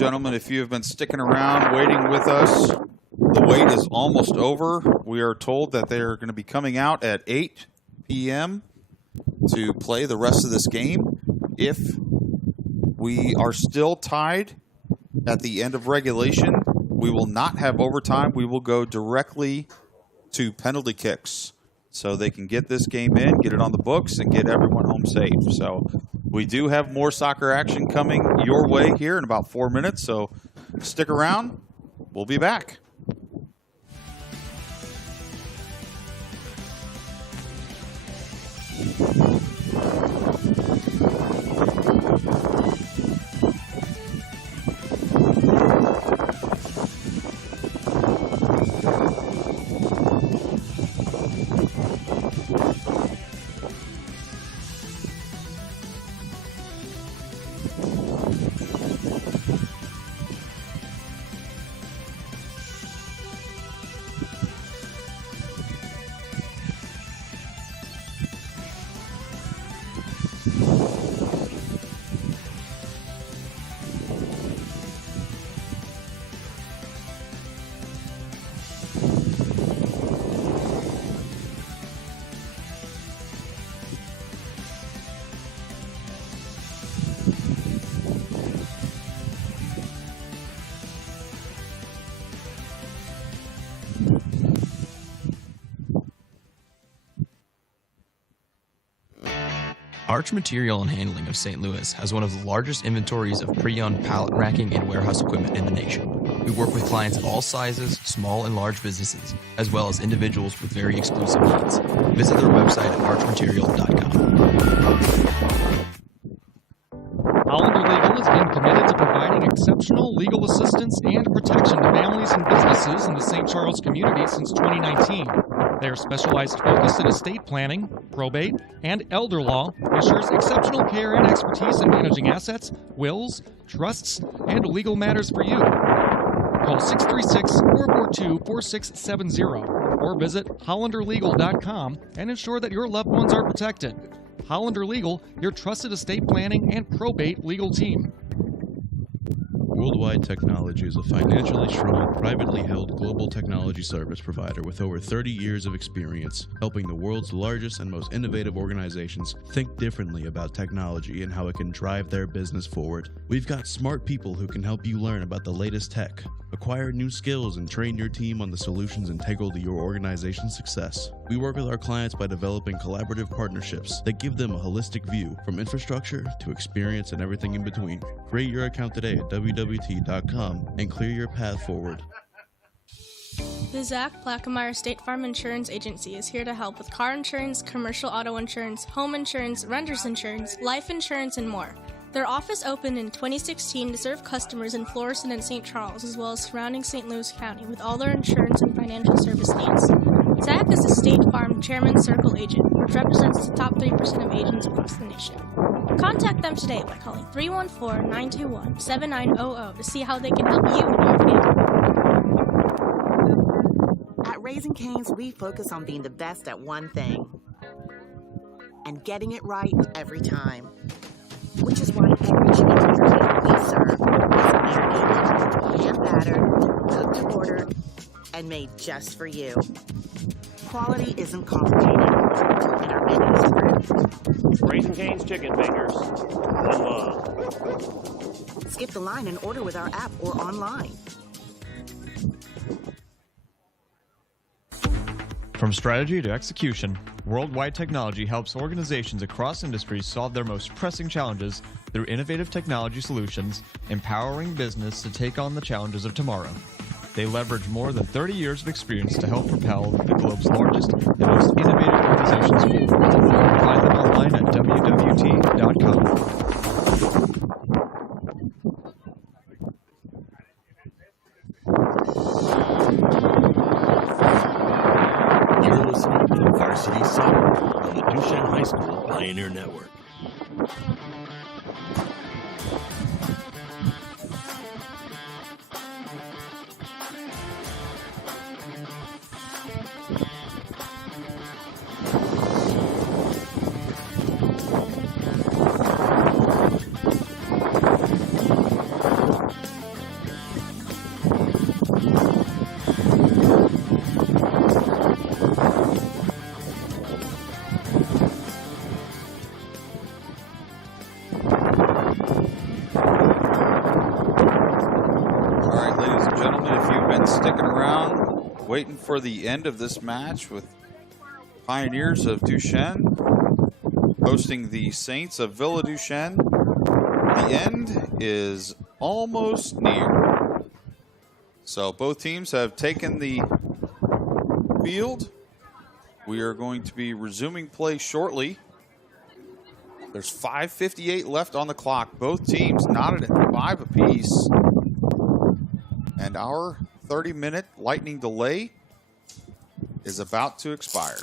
gentlemen, if you have been sticking around waiting with us, the wait is almost over. We are told that they are going to be coming out at 8 p.m. to play the rest of this game. If we are still tied at the end of regulation, we will not have overtime. We will go directly to penalty kicks so they can get this game in, get it on the books, and get everyone home safe. So we do have more soccer action coming your way here in about 4 minutes, so stick around. We'll be back. Arch Material and Handling of St. Louis has one of the largest inventories of pre-owned pallet racking and warehouse equipment in the nation. We work with clients of all sizes, small and large businesses, as well as individuals with very exclusive needs. Visit their website at archmaterial.com. Hollander Legal has been committed to providing exceptional legal assistance and protection to families and businesses in the St. Charles community since 2019. Their specialized focus in estate planning, probate, and elder law ensures exceptional care and expertise in managing assets, wills, trusts, and legal matters for you. Call 636-442-4670 or visit hollanderlegal.com and ensure that your loved ones are protected. Hollander Legal, your trusted estate planning and probate legal team. Worldwide Technology is a financially strong, privately held global technology service provider with over 30 years of experience, helping the world's largest and most innovative organizations think differently about technology and how it can drive their business forward. We've got smart people who can help you learn about the latest tech, acquire new skills, and train your team on the solutions integral to your organization's success. We work with our clients by developing collaborative partnerships that give them a holistic view, from infrastructure to experience and everything in between. Create your account today at wwt.com and clear your path forward. The Zach Plackemire State Farm Insurance Agency is here to help with car insurance, commercial auto insurance, home insurance, renter's insurance, life insurance, and more. Their office opened in 2016 to serve customers in Florissant and St. Charles, as well as surrounding St. Louis County, with all their insurance and financial service needs. Zach is a State Farm Chairman Circle agent, which represents the top 3% of agents across the nation. Contact them today by calling 314-921-7900 to see how they can help you and your family. At Raising Cane's, we focus on being the best at one thing and getting it right every time. Which is why every chicken finger meal we serve is marinated, hand-battered, cooked to order, and made just for you. Quality isn't complicated, and our menu is fruit. Raising Cane's chicken fingers. One love. Skip the line and order with our app or online. From strategy to execution, Worldwide Technology helps organizations across industries solve their most pressing challenges through innovative technology solutions, empowering business to take on the challenges of tomorrow. They leverage more than 30 years of experience to help propel the globe's largest and most innovative organizations forward. Find them online at wwt.com. You're listening to Varsity Soccer on the Duchesne High School Pioneer Network. waiting for the end of this match with Pioneers of Duchesne hosting the Saints of Villa Duchesne. The end is almost near. So both teams have taken the field. We are going to be resuming play shortly. There's 5:58 left on the clock. Both teams knotted at 5 apiece. And our 30-minute lightning delay is about to expire.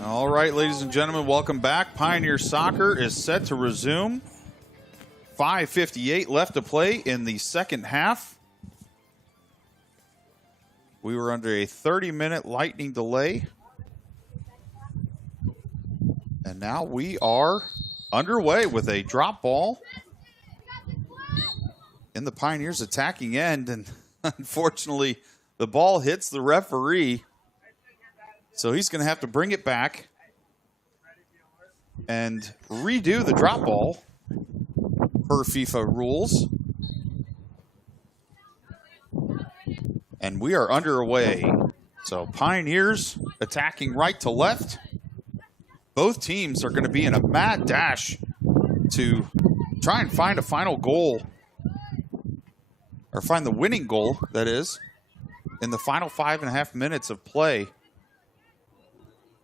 All right, ladies and gentlemen, welcome back. Pioneer Soccer is set to resume. 5:58 left to play in the second half. We were under a 30-minute lightning delay. And now we are underway with a drop ball in the Pioneers' attacking end. And unfortunately, the ball hits the referee. So he's going to have to bring it back and redo the drop ball per FIFA rules. And we are underway. So Pioneers attacking right to left. Both teams are going to be in a mad dash to try and find a final goal, or find the winning goal, that is, in the final 5.5 minutes of play.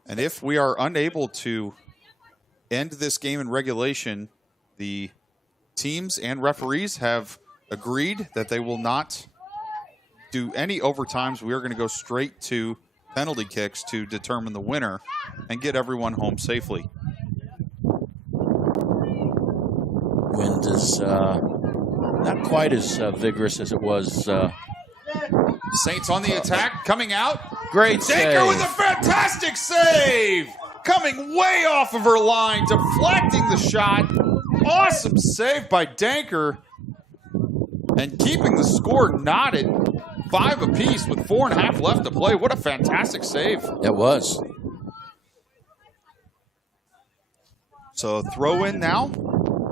And if we are unable to end this game in regulation, the teams and referees have agreed that they will not do any overtimes. We are going to go straight to penalty kicks to determine the winner and get everyone home safely. Wind is not quite as vigorous as it was. Saints on the attack, coming out. Great Danker save. with a fantastic save. Coming way off of her line, deflecting the shot. Awesome save by Danker. And keeping the score knotted. 5 apiece with 4.5 left to play. What a fantastic save. That was. So throw in now,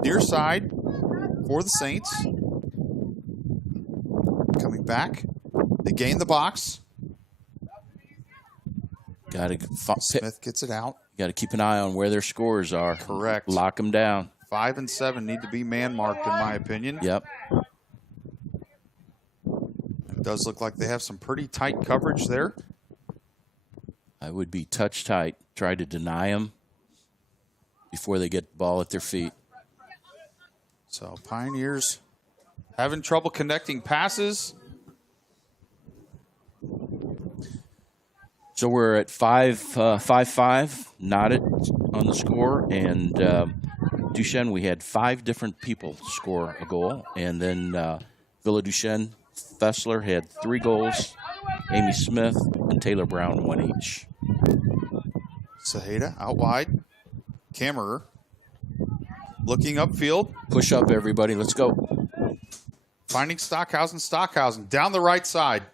near side for the Saints. Coming back. They gain the box. Smith gets it out. Got to keep an eye on where their scores are. Correct. Lock them down. 5 and 7 need to be man marked, in my opinion. Yep. It does look like they have some pretty tight coverage there. I would be touch tight. Try to deny them before they get the ball at their feet. So Pioneers having trouble connecting passes. So we're at 5-5, knotted on the score, and Duchesne, we had 5 different people score a goal, and then Villa Duchesne, Fessler had 3 goals, Amy Smith and Taylor Brown 1 each. Saheda out wide. Kammerer looking upfield. Push up, everybody. Let's go. Finding Stockhausen. Stockhausen down the right side.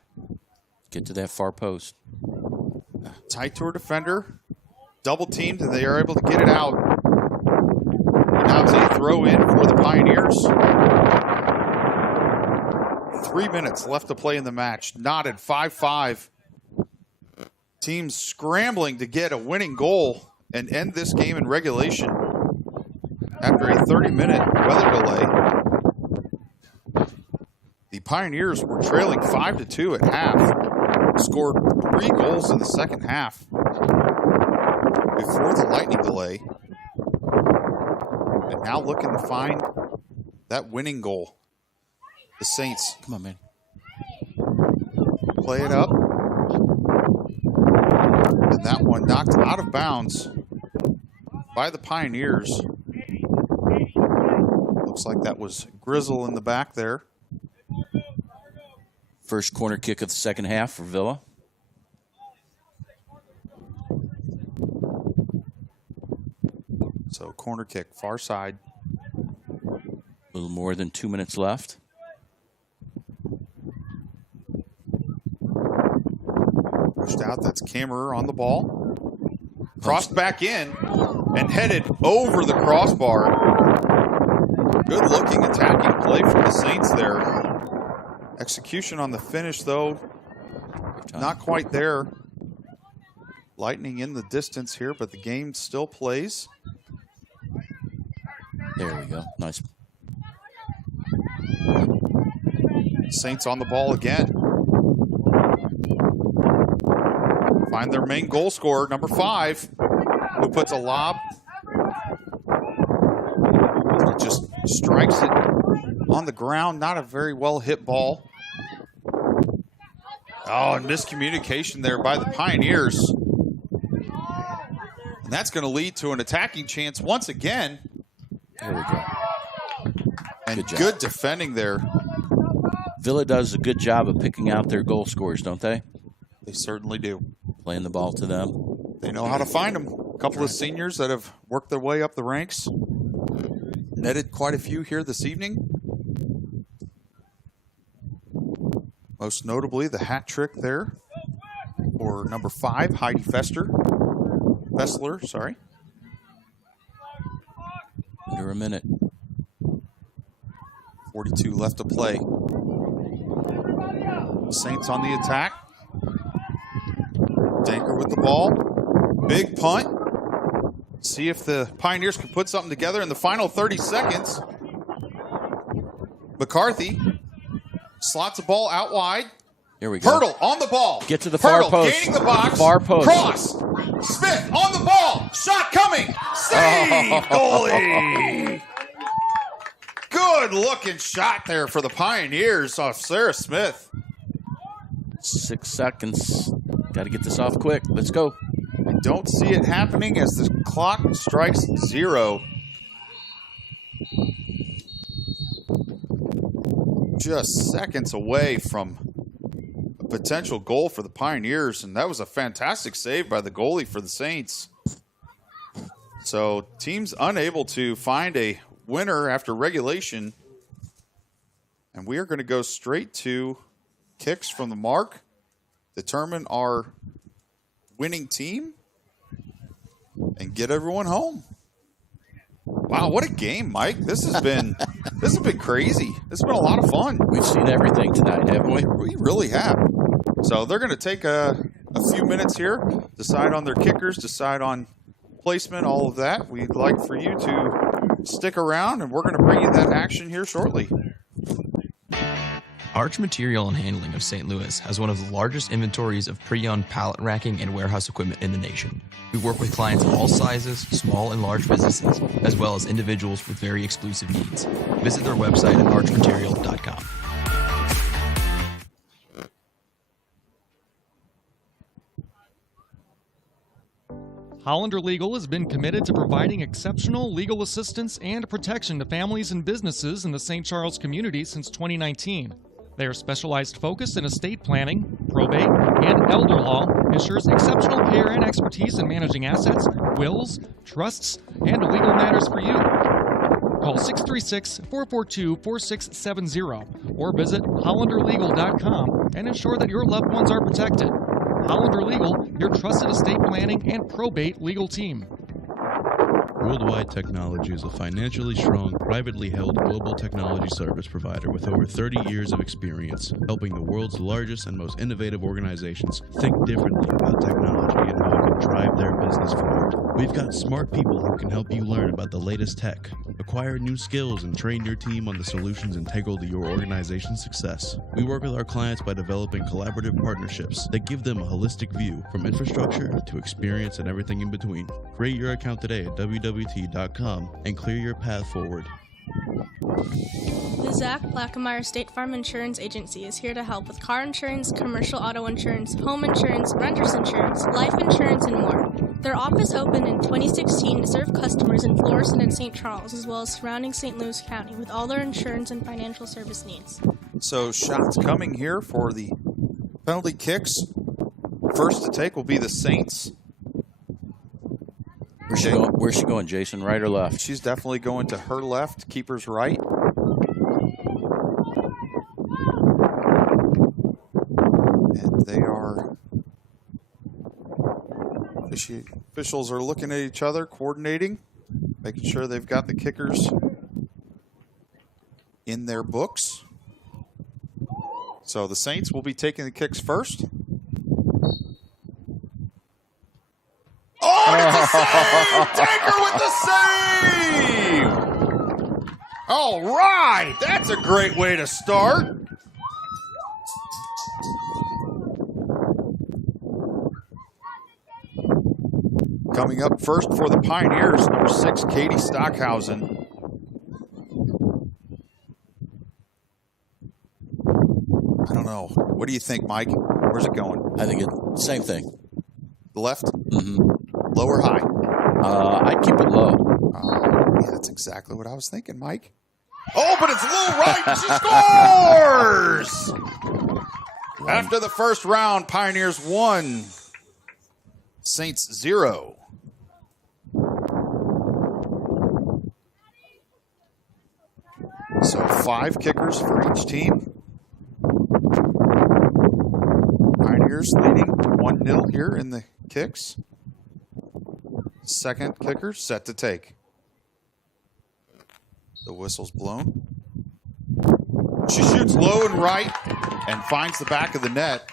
Get to that far post. Tight to her defender. Double teamed, and they are able to get it out. Now it's a throw in for the Pioneers. 3 minutes left to play in the match. Knotted 5-5. Teams scrambling to get a winning goal and end this game in regulation after a 30-minute weather delay. The Pioneers were trailing 5-2 at half. scored 3 goals in the second half before the lightning delay. And now looking to find that winning goal. The Saints. Come on, man. Play it up. And that one knocked out of bounds by the Pioneers. Looks like that was Grizzle in the back there. First corner kick of the second half for Villa. So corner kick, far side. A little more than 2 minutes left. Pushed out, that's Kammerer on the ball. Crossed back in and headed over the crossbar. Good looking attacking play from the Saints there. Execution on the finish though, not quite there. Lightning in the distance here, but the game still plays. There we go. Nice. Saints on the ball again. Find their main goal scorer, number 5, who puts a lob. It just strikes it on the ground. Not a very well hit ball. Oh, and miscommunication there by the Pioneers. And that's going to lead to an attacking chance once again. There we go. And good defending there. Villa does a good job of picking out their goal scorers, don't they? They certainly do. Playing the ball to them. They know how to find them. A couple of seniors that have worked their way up the ranks. Netted quite a few here this evening. Most notably, the hat trick there for number 5, Heidi Fessler, sorry. Under a minute. 42 left to play. Saints on the attack. Danker with the ball. Big punt. See if the Pioneers can put something together in the final 30 seconds. McCarthy slots the ball out wide. Here we go. Hurdle on the ball. Get to the far post. Gaining the box. Far post. Cross. Smith on the ball. Shot coming. Save, goalie. Good looking shot there for the Pioneers off Sarah Smith. 6 seconds. Got to get this off quick. Let's go. I don't see it happening as the clock strikes 0. Just seconds away from a potential goal for the Pioneers, and that was a fantastic save by the goalie for the Saints. So teams unable to find a winner after regulation, and we are going to go straight to kicks from the mark, determine our winning team, and get everyone home. Wow, what a game, Mike. This has been crazy. This has been a lot of fun. We've seen everything tonight, haven't we? We really have. So they're going to take a few minutes here, decide on their kickers, decide on placement, all of that. We'd like for you to stick around, and we're going to bring you that action here shortly. Arch Material and Handling of St. Louis has one of the largest inventories of pre-owned pallet racking and warehouse equipment in the nation. We work with clients of all sizes, small and large businesses, as well as individuals with very exclusive needs. Visit their website at archmaterial.com. Hollander Legal has been committed to providing exceptional legal assistance and protection to families and businesses in the St. Charles community since 2019. Their specialized focus in estate planning, probate, and elder law ensures exceptional care and expertise in managing assets, wills, trusts, and legal matters for you. Call 636-442-4670 or visit hollanderlegal.com and ensure that your loved ones are protected. Hollander Legal, your trusted estate planning and probate legal team. Worldwide Technology is a financially strong, privately held global technology service provider with over 30 years of experience, helping the world's largest and most innovative organizations think differently about technology and how it can drive their business forward. We've got smart people who can help you learn about the latest tech, acquire new skills, and train your team on the solutions integral to your organization's success. We work with our clients by developing collaborative partnerships that give them a holistic view from infrastructure to experience and everything in between. Create your account today at wwt.com and clear your path forward. The Zach Blackemeyer State Farm Insurance Agency is here to help with car insurance, commercial auto insurance, home insurance, renter's insurance, life insurance, and more. Their office opened in 2016 to serve customers in Florissant and St. Charles, as well as surrounding St. Louis County, with all their insurance and financial service needs. So shots coming here for the penalty kicks. First to take will be the Saints. Where's she going, Jason? Right or left? She's definitely going to her left, keeper's right. And they are... Officials are looking at each other, coordinating, making sure they've got the kickers in their books. So the Saints will be taking the kicks first. Oh, and it's a save! Tanker with the save! All right, that's a great way to start. Coming up first for the Pioneers, number 6, Katie Stockhausen. I don't know. What do you think, Mike? Where's it going? I think it's same thing. The left? Mm-hmm. Low or high? I'd keep it low. Yeah, that's exactly what I was thinking, Mike. Oh, but it's low right. She scores! After the first round, Pioneers 1, Saints 0. So 5 kickers for each team. Pioneers leading 1-0 here in the kicks. Second kicker set to take. The whistle's blown. She shoots low and right and finds the back of the net.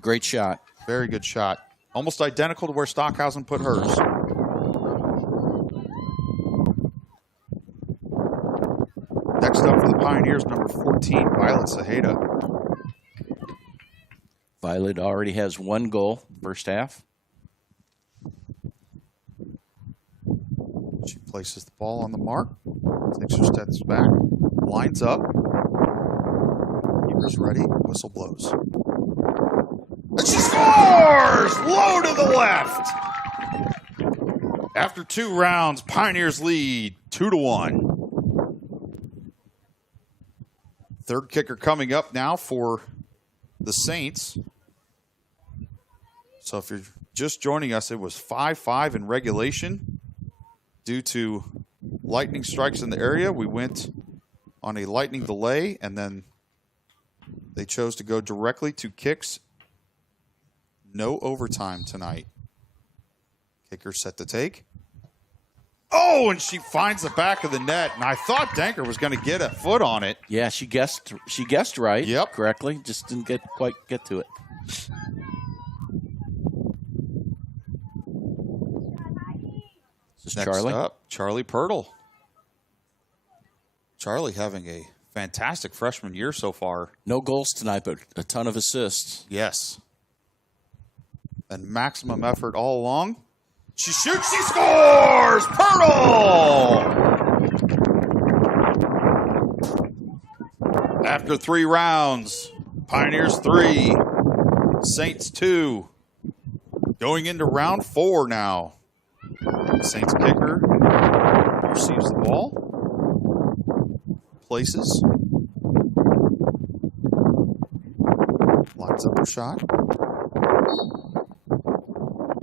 Great shot. Very good shot. Almost identical to where Stockhausen put hers. Next up for the Pioneers, number 14, Violet Saheda. Violet already has 1 goal first half. She places the ball on the mark, takes her steps back, lines up. Keeper's ready, whistle blows. And she scores! Low to the left! After 2 rounds, Pioneers lead 2-1. Third kicker coming up now for the Saints. So if you're just joining us, it was 5-5 in regulation. Due to lightning strikes in the area, we went on a lightning delay, and then they chose to go directly to kicks. No overtime tonight. Kicker set to take. Oh, and she finds the back of the net, and I thought Danker was going to get a foot on it. Yeah, she guessed right. Yep. Correctly. Just didn't quite get to it. This is Next Charlie. up, Charlie Pirtle. Charlie having a fantastic freshman year so far. No goals tonight, but a ton of assists. Yes. And maximum effort all along. She shoots, she scores! Pirtle! After 3 rounds, Pioneers 3, Saints 2. Going into round 4 now. Saints kicker receives the ball. Places. Lines up her shot.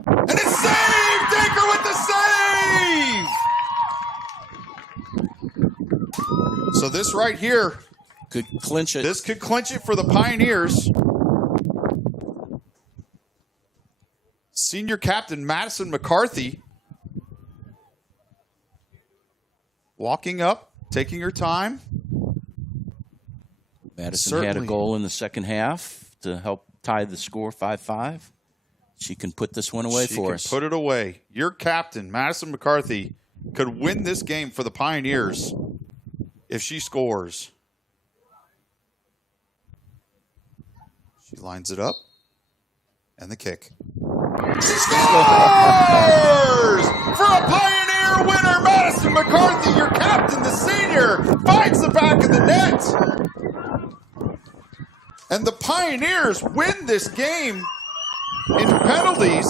And it's saved! Danker with the save! So this right here could clinch it. This could clinch it for the Pioneers. Senior captain Madison McCarthy walking up, taking her time. Madison had a goal in the second half to help tie the score 5-5. She can put this one away for us. She can put it away. Your captain, Madison McCarthy, could win this game for the Pioneers if she scores. She lines it up. And the kick. She scores! For a Pioneer winner, Madison McCarthy, your captain, the senior, finds the back of the net. And the Pioneers win this game in penalties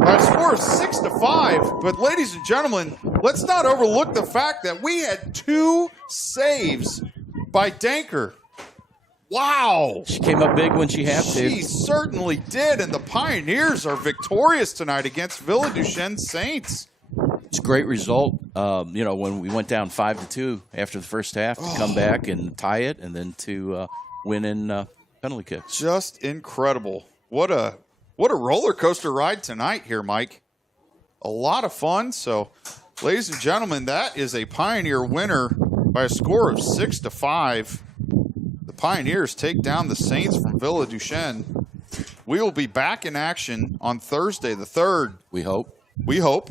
by a score of 6-5. But ladies and gentlemen, let's not overlook the fact that we had 2 saves by Danker. Wow. She came up big when she had to. She certainly did, and the Pioneers are victorious tonight against Villa Duchesne Saints. It's a great result. When we went down 5-2 after the first half, to come back and tie it, and then to win in penalty kicks. Just incredible. What a roller coaster ride tonight here, Mike. A lot of fun. So, ladies and gentlemen, that is a Pioneer winner by a score of 6-5. The Pioneers take down the Saints from Villa Duchesne. We will be back in action on Thursday the 3rd. We hope. We hope.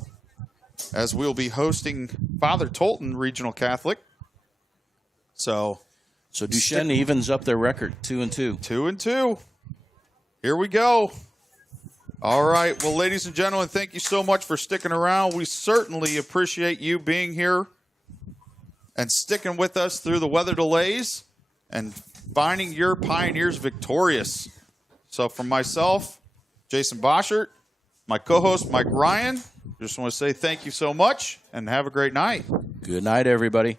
As we'll be hosting Father Tolton Regional Catholic. So Duchesne evens up their record, 2-2. 2-2. Here we go. All right. Well, ladies and gentlemen, thank you so much for sticking around. We certainly appreciate you being here and sticking with us through the weather delays and finding your Pioneers victorious. So from myself, Jason Boschert, my co-host, Mike Ryan, just want to say thank you so much and have a great night. Good night, everybody.